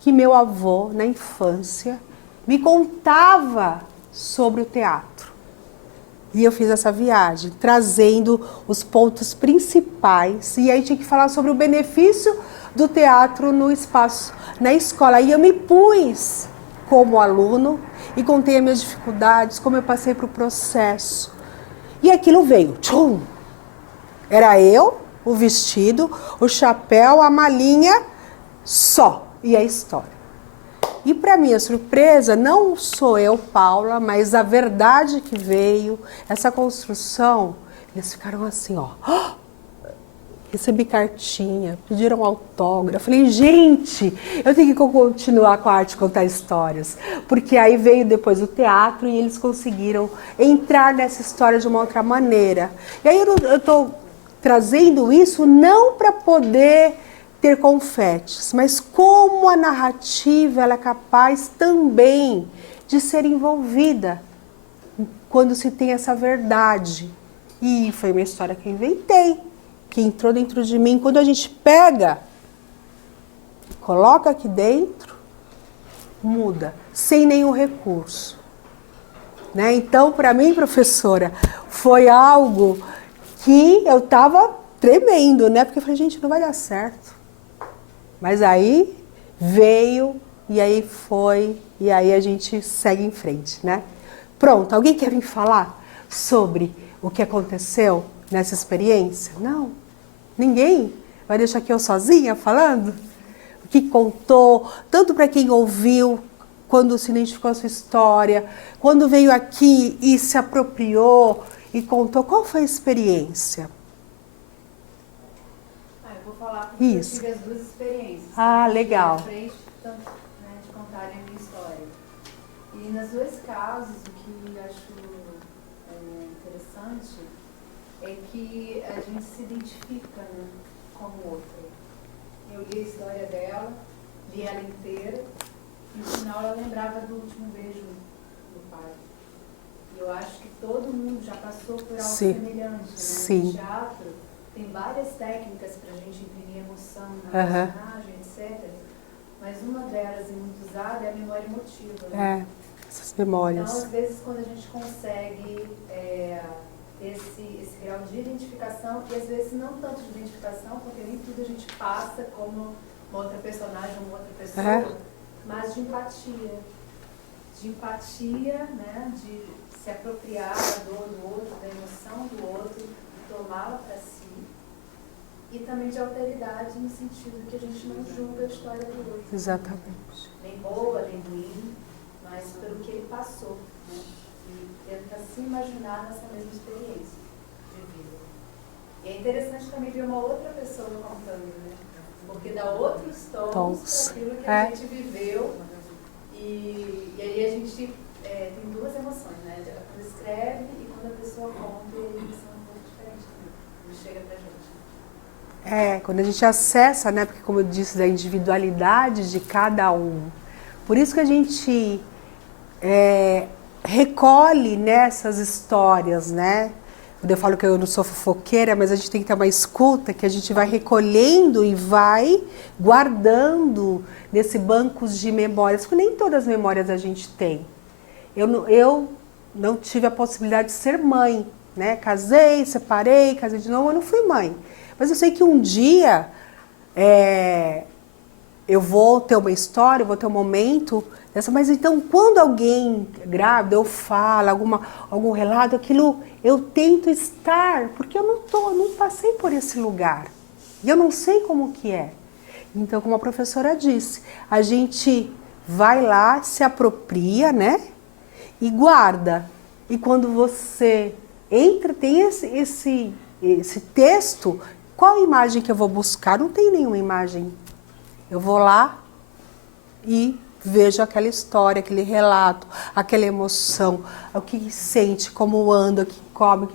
que meu avô, na infância, me contava sobre o teatro. E eu fiz essa viagem, trazendo os pontos principais. E aí tinha que falar sobre o benefício do teatro no espaço, na escola. E eu me pus como aluno e contei as minhas dificuldades, como eu passei para o processo. E aquilo veio. Tchum! Era eu, o vestido, o chapéu, a malinha, só. E a história. E para minha surpresa, não sou eu, Paula, mas a verdade que veio, essa construção, eles ficaram assim, ó. recebi cartinha, pediram autógrafo. Falei, gente, eu tenho que continuar com a arte, contar histórias. Porque aí veio depois o teatro e eles conseguiram entrar nessa história de uma outra maneira. E aí eu estou trazendo isso não para poder ter confetes, mas como a narrativa ela é capaz também de ser envolvida quando se tem essa verdade. E foi uma história que eu inventei, que entrou dentro de mim. Quando a gente pega, coloca aqui dentro, muda, sem nenhum recurso. Né? Então, para mim, professora, foi algo que eu estava tremendo, né? Porque eu falei, gente, não vai dar certo. Mas aí veio, e aí foi, e aí a gente segue em frente, né? Pronto, alguém quer vir falar sobre o que aconteceu nessa experiência? Não? Ninguém? Vai deixar aqui eu sozinha falando? O que contou, tanto para quem ouviu, quando se identificou a sua história, quando veio aqui e se apropriou e contou, qual foi a experiência? Eu vou falar porque Isso. eu tive as duas experiências. Ah, legal. Frente, tanto, né, de contarem a minha história. E nos dois casos, o que eu acho interessante é que a gente se identifica, né, com o outro. Eu li a história dela, li ela inteira, e no final ela lembrava do último beijo do pai. E eu acho que todo mundo já passou por algo semelhante, né? Sim. No teatro tem várias técnicas para a gente imprimir emoção na personagem, etc. Mas uma delas, e muito usada, é a memória emotiva. Né? Essas memórias. Então, às vezes, quando a gente consegue esse grau de identificação, e às vezes não tanto de identificação, porque nem tudo a gente passa como uma outra personagem, uma outra pessoa, mas de empatia. De empatia, né? De se apropriar da dor do outro, da emoção do outro, de tomá-la para si. E também de alteridade, no sentido que a gente não julga a história do outro. Exatamente. Nem boa, nem ruim, mas pelo que ele passou, né? E tenta se imaginar nessa mesma experiência de vida. E é interessante também ver uma outra pessoa contando, né? Porque dá outros tons para aquilo que a gente viveu. E aí a gente tem duas emoções, né? Quando escreve e quando a pessoa conta, e aí são um pouco diferentes também. Quando chega pra gente. Quando a gente acessa, né? Porque como eu disse, da individualidade de cada um. Por isso que a gente recolhe nessas histórias, né? Quando eu falo que eu não sou fofoqueira, mas a gente tem que ter uma escuta que a gente vai recolhendo e vai guardando nesse banco de memórias, porque nem todas as memórias a gente tem. Eu não tive a possibilidade de ser mãe, né? Casei, separei, casei de novo, eu não fui mãe. Mas eu sei que um dia eu vou ter uma história, eu vou ter um momento dessa. Mas então, quando alguém grávida eu falo algum relato, aquilo eu tento estar, porque eu não passei por esse lugar. E eu não sei como que é. Então, como a professora disse, a gente vai lá, se apropria, né? E guarda. E quando você entra, tem esse texto, qual imagem que eu vou buscar? Não tem nenhuma imagem. Eu vou lá e vejo aquela história, aquele relato, aquela emoção, o que sente, como anda, o que come.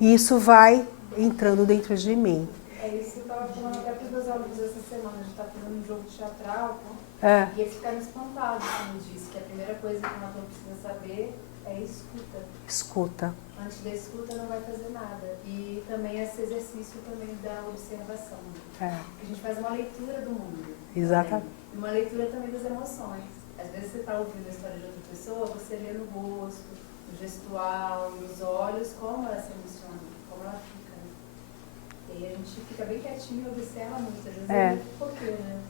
E isso vai entrando dentro de mim. É isso que eu estava falando até para os meus alunos essa semana. A gente está fazendo um jogo teatral, e eles ficaram espantados, como disse, que a primeira coisa que o ator precisa saber é escuta. Escuta. Antes da escuta não vai fazer nada. E também esse exercício também da observação. A gente faz uma leitura do mundo. Exatamente. E uma leitura também das emoções. Às vezes você está ouvindo a história de outra pessoa, você lê no rosto, no gestual, nos olhos, como ela se emociona, como ela fica. Né? E a gente fica bem quietinho e observa muito. Às vezes é muito pouquinho, né?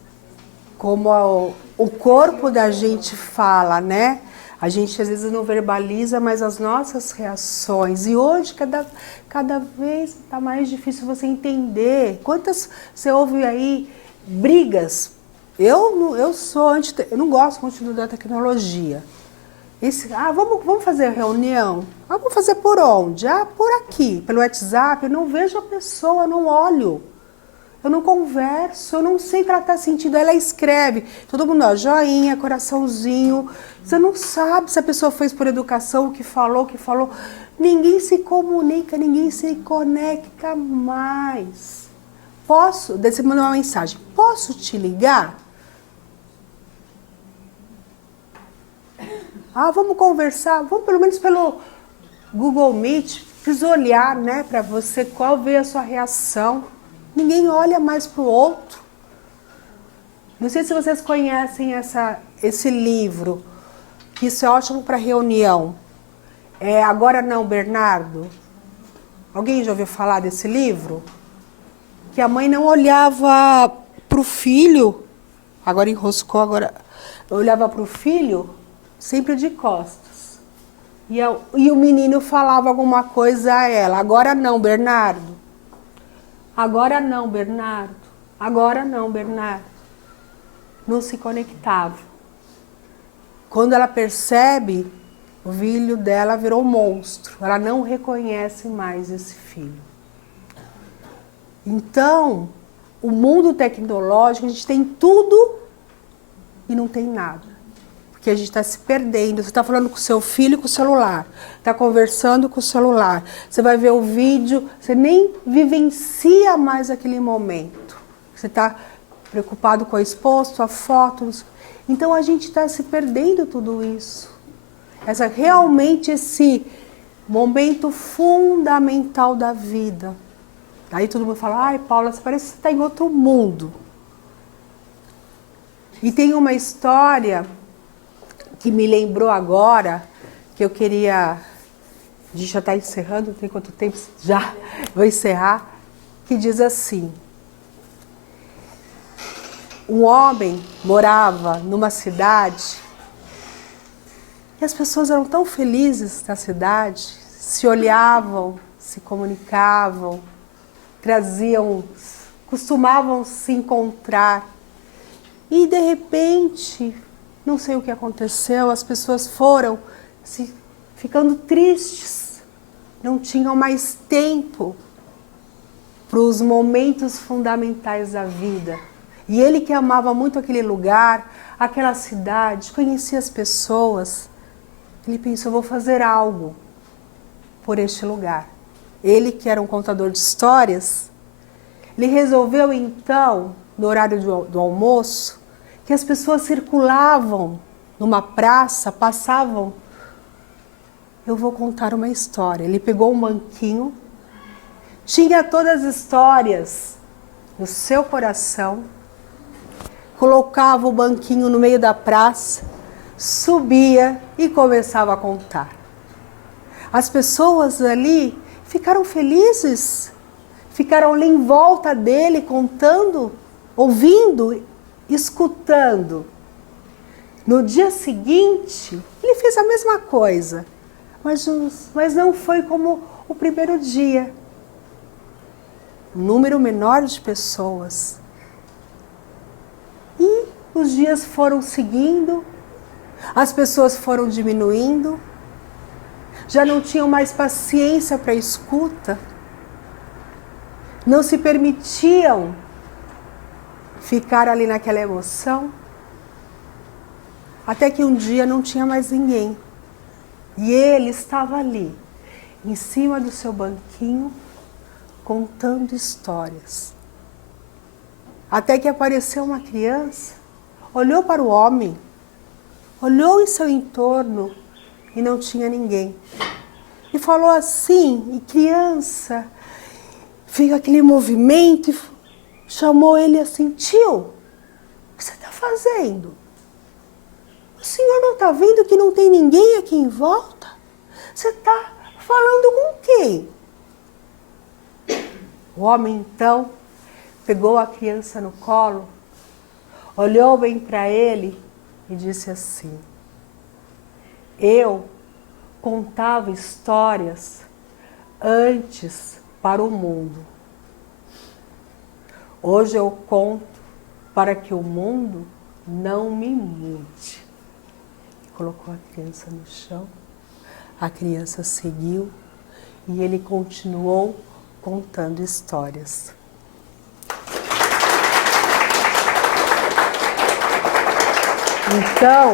Como o corpo da gente fala, né? A gente às vezes não verbaliza, mas as nossas reações. E hoje, cada vez está mais difícil você entender. Quantas você ouve aí brigas? Eu não gosto muito da tecnologia. Vamos fazer reunião? Vamos fazer por onde? Por aqui, pelo WhatsApp. Eu não vejo a pessoa, não olho. Eu não converso, eu não sei o que ela está sentindo. Ela escreve, todo mundo, ó, joinha, coraçãozinho. Você não sabe se a pessoa fez por educação, o que falou. Ninguém se comunica, ninguém se conecta mais. Posso? Daí você manda uma mensagem, posso te ligar? Ah, vamos conversar, vamos pelo menos pelo Google Meet, preciso olhar, né, para você, qual veio a sua reação. Ninguém olha mais para o outro. Não sei se vocês conhecem esse livro, que isso é ótimo para reunião. É Agora Não, Bernardo. Alguém já ouviu falar desse livro? Que a mãe não olhava para o filho, agora enroscou, agora olhava para o filho sempre de costas. E o menino falava alguma coisa a ela. Agora não, Bernardo. Agora não, Bernardo. Agora não, Bernardo. Não se conectava. Quando ela percebe, o filho dela virou um monstro. Ela não reconhece mais esse filho. Então, o mundo tecnológico, a gente tem tudo e não tem nada. Porque a gente está se perdendo. Você está falando com o seu filho com o celular. Está conversando com o celular. Você vai ver o vídeo, você nem vivencia mais aquele momento. Você está preocupado com a esposa, a foto. Então a gente está se perdendo tudo isso. Realmente esse momento fundamental da vida. Aí todo mundo fala, ai Paula, você parece que você está em outro mundo. E tem uma história que me lembrou agora, que eu queria... A gente já está encerrando, não tem quanto tempo? Já vou encerrar. Que diz assim: um homem morava numa cidade e as pessoas eram tão felizes na cidade, se olhavam, se comunicavam, costumavam se encontrar. E de repente, não sei o que aconteceu, as pessoas foram ficando tristes, não tinham mais tempo para os momentos fundamentais da vida. E ele que amava muito aquele lugar, aquela cidade, conhecia as pessoas, ele pensou, vou fazer algo por este lugar. Ele que era um contador de histórias, ele resolveu então, no horário do almoço, que as pessoas circulavam numa praça, passavam, eu vou contar uma história. Ele pegou um banquinho, tinha todas as histórias no seu coração, colocava o banquinho no meio da praça, subia e começava a contar. As pessoas ali ficaram felizes, ficaram ali em volta dele contando, ouvindo, escutando. No dia seguinte, ele fez a mesma coisa, mas não foi como o primeiro dia. Um número menor de pessoas. E os dias foram seguindo, as pessoas foram diminuindo, já não tinham mais paciência para a escuta, não se permitiam ficar ali naquela emoção, até que um dia não tinha mais ninguém. E ele estava ali, em cima do seu banquinho, contando histórias. Até que apareceu uma criança, olhou para o homem, olhou em seu entorno e não tinha ninguém. E falou assim, e criança, fez aquele movimento e chamou ele assim, tio, o que você está fazendo? O senhor não está vendo que não tem ninguém aqui em volta? Você está falando com quem? O homem então pegou a criança no colo, olhou bem para ele e disse assim, eu contava histórias antes para o mundo. Hoje eu conto para que o mundo não me mude. Colocou a criança no chão, a criança seguiu e ele continuou contando histórias. Então,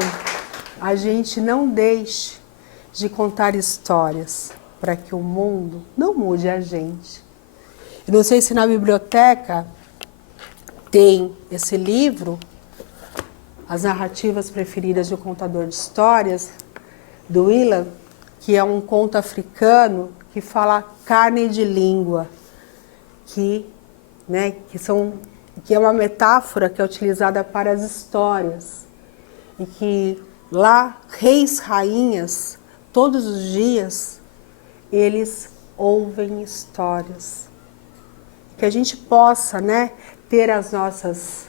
a gente não deixe de contar histórias para que o mundo não mude a gente. Eu não sei se na biblioteca tem esse livro, As Narrativas Preferidas de um Contador de Histórias, do Ilan, que é um conto africano que fala carne de língua, que é uma metáfora que é utilizada para as histórias. E que lá, reis, rainhas, todos os dias, eles ouvem histórias. Que a gente possa, ter as nossas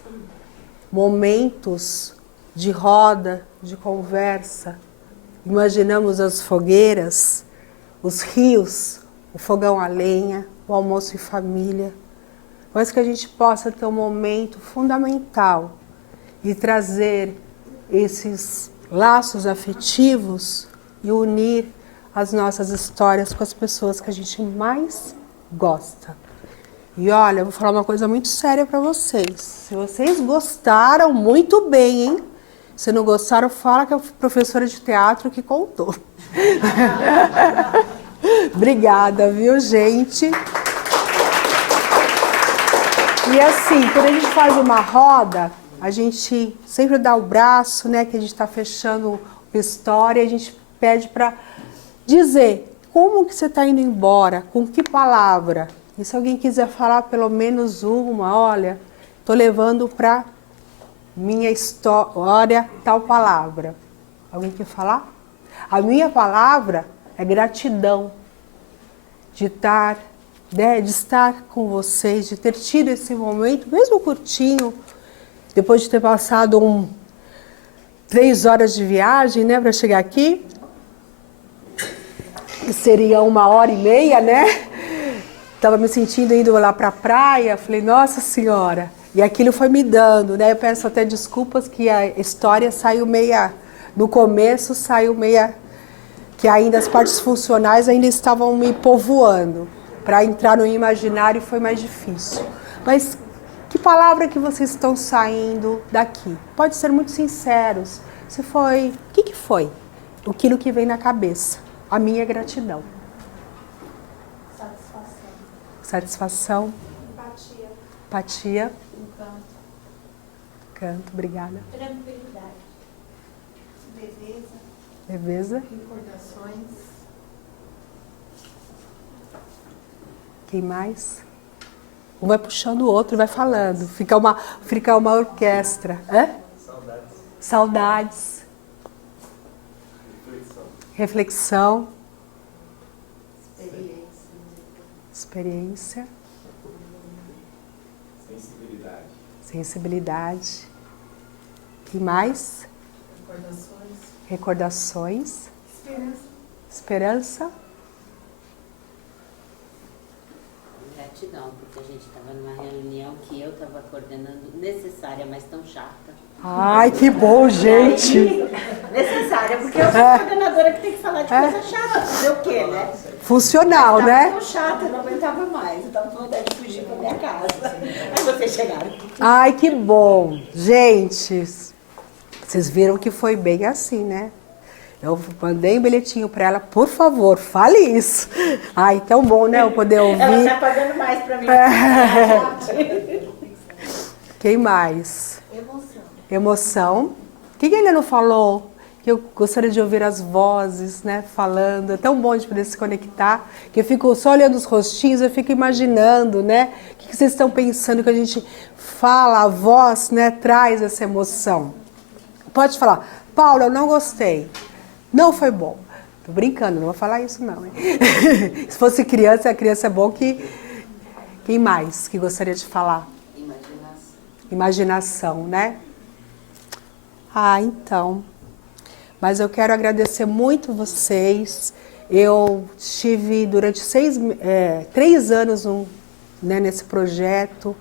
momentos de roda, de conversa. Imaginamos as fogueiras, os rios, o fogão a lenha, o almoço em família. Mas que a gente possa ter um momento fundamental e trazer esses laços afetivos e unir as nossas histórias com as pessoas que a gente mais gosta. E olha, eu vou falar uma coisa muito séria para vocês. Se vocês gostaram, muito bem, hein? Se não gostaram, fala que é a professora de teatro que contou. Obrigada, viu, gente? E assim, quando a gente faz uma roda, a gente sempre dá o braço, que a gente está fechando a história, e a gente pede para dizer como que você está indo embora, com que palavra. E se alguém quiser falar pelo menos uma, olha, estou levando para minha história tal palavra. Alguém quer falar? A minha palavra é gratidão de estar com vocês, de ter tido esse momento, mesmo curtinho, depois de ter passado 3 horas de viagem, para chegar aqui. Que seria 1h30, Estava me sentindo indo lá para a praia, falei, nossa senhora. E aquilo foi me dando, Eu peço até desculpas que a história saiu no começo saiu que ainda as partes funcionais ainda estavam me povoando. Para entrar no imaginário foi mais difícil. Mas que palavra que vocês estão saindo daqui? Pode ser muito sinceros. O que foi? Aquilo que vem na cabeça. A minha gratidão. Satisfação. Empatia. Canto, obrigada. Tranquilidade. Leveza. Recordações. Quem mais? Um vai puxando o outro e vai falando. Fica uma orquestra. Saudades. Reflexão. Experiência. Sensibilidade. E mais? Recordações. Esperança. Gratidão, porque a gente estava numa reunião que eu estava coordenando necessária, mas tão chata. Ai, que bom, gente! Necessária, porque eu sou a coordenadora que tem que falar de coisa chata. Fazer o quê, Funcional, Tava tão chata, eu não aguentava mais. Eu tava com vontade de fugir pra minha casa. Aí vocês chegaram. Ai, que bom! Gente, vocês viram que foi bem assim, Eu mandei um bilhetinho para ela, por favor, fale isso. Ai, tão bom, eu poder ouvir. Ela tá pagando mais para mim. Quem mais? Emoção. O que ainda não falou? Que eu gostaria de ouvir as vozes, falando. É tão bom de poder se conectar, que eu fico só olhando os rostinhos, eu fico imaginando, O que vocês estão pensando que a gente fala, a voz, traz essa emoção. Pode falar, Paula, eu não gostei. Não foi bom. Tô brincando, não vou falar isso não. Se fosse criança, a criança é bom que... Quem mais que gostaria de falar? Imaginação, então. Mas eu quero agradecer muito vocês. Eu estive durante 3 anos nesse projeto.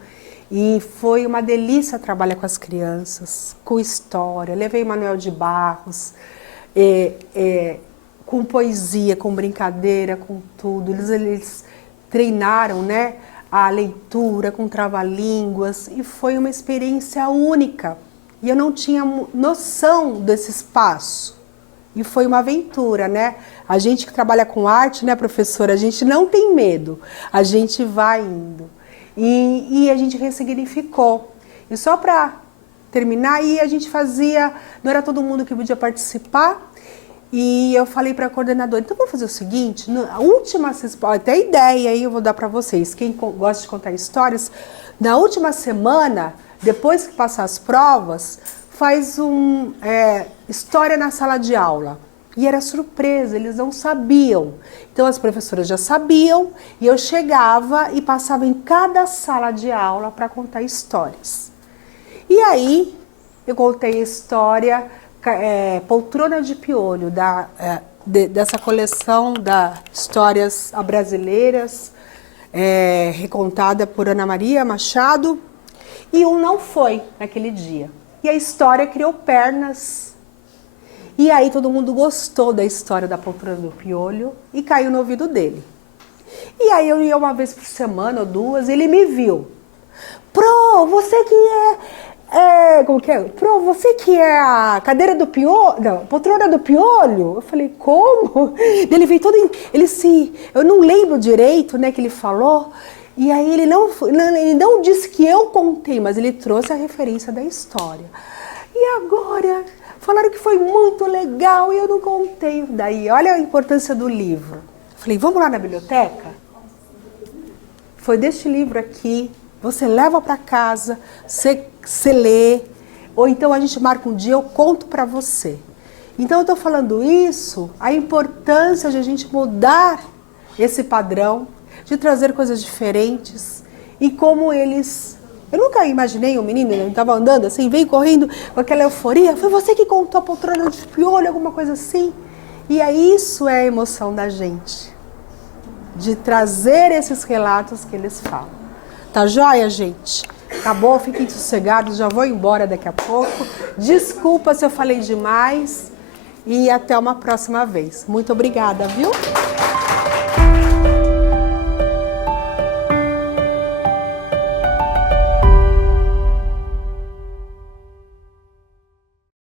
E foi uma delícia trabalhar com as crianças, com história. Levei Manuel de Barros, com poesia, com brincadeira, com tudo. Eles treinaram, a leitura com trava-línguas e foi uma experiência única. e eu não tinha noção desse espaço. E foi uma aventura, né? A gente que trabalha com arte, né, professora, a gente não tem medo, a gente vai indo. E a gente ressignificou. E só para terminar, aí a gente fazia, não era todo mundo que podia participar, e eu falei para a coordenadora, então vamos fazer o seguinte, a última, até ideia aí eu vou dar para vocês, quem gosta de contar histórias, na última semana, depois que passar as provas, faz história na sala de aula. E era surpresa, eles não sabiam. Então as professoras já sabiam e eu chegava e passava em cada sala de aula para contar histórias. E aí eu contei a história Poltrona de Piolho, dessa coleção das histórias brasileiras, recontada por Ana Maria Machado. E um não foi naquele dia. E a história criou pernas. E aí todo mundo gostou da história da Poltrona do Piolho e caiu no ouvido dele. E aí eu ia uma vez por semana ou duas, ele me viu. Pro, você que como que é? Pro, você que é a cadeira do piolho, não, poltrona do piolho? Eu falei, como? Ele veio todo, eu não lembro direito, né, que ele falou. E aí ele não disse que eu contei, mas ele trouxe a referência da história. E agora, falaram que foi muito legal e eu não contei. Daí, olha a importância do livro. Falei, vamos lá na biblioteca? Foi deste livro aqui, você leva para casa, você lê, ou então a gente marca um dia, eu conto para você. Então eu estou falando isso, a importância de a gente mudar esse padrão, de trazer coisas diferentes e como eles... Eu nunca imaginei um menino, ele estava andando assim, veio correndo com aquela euforia, foi você que contou a poltrona de piolho, alguma coisa assim. E aí isso é a emoção da gente, de trazer esses relatos que eles falam. Tá joia, gente? Acabou, fiquem sossegados, já vou embora daqui a pouco. Desculpa se eu falei demais e até uma próxima vez. Muito obrigada, viu?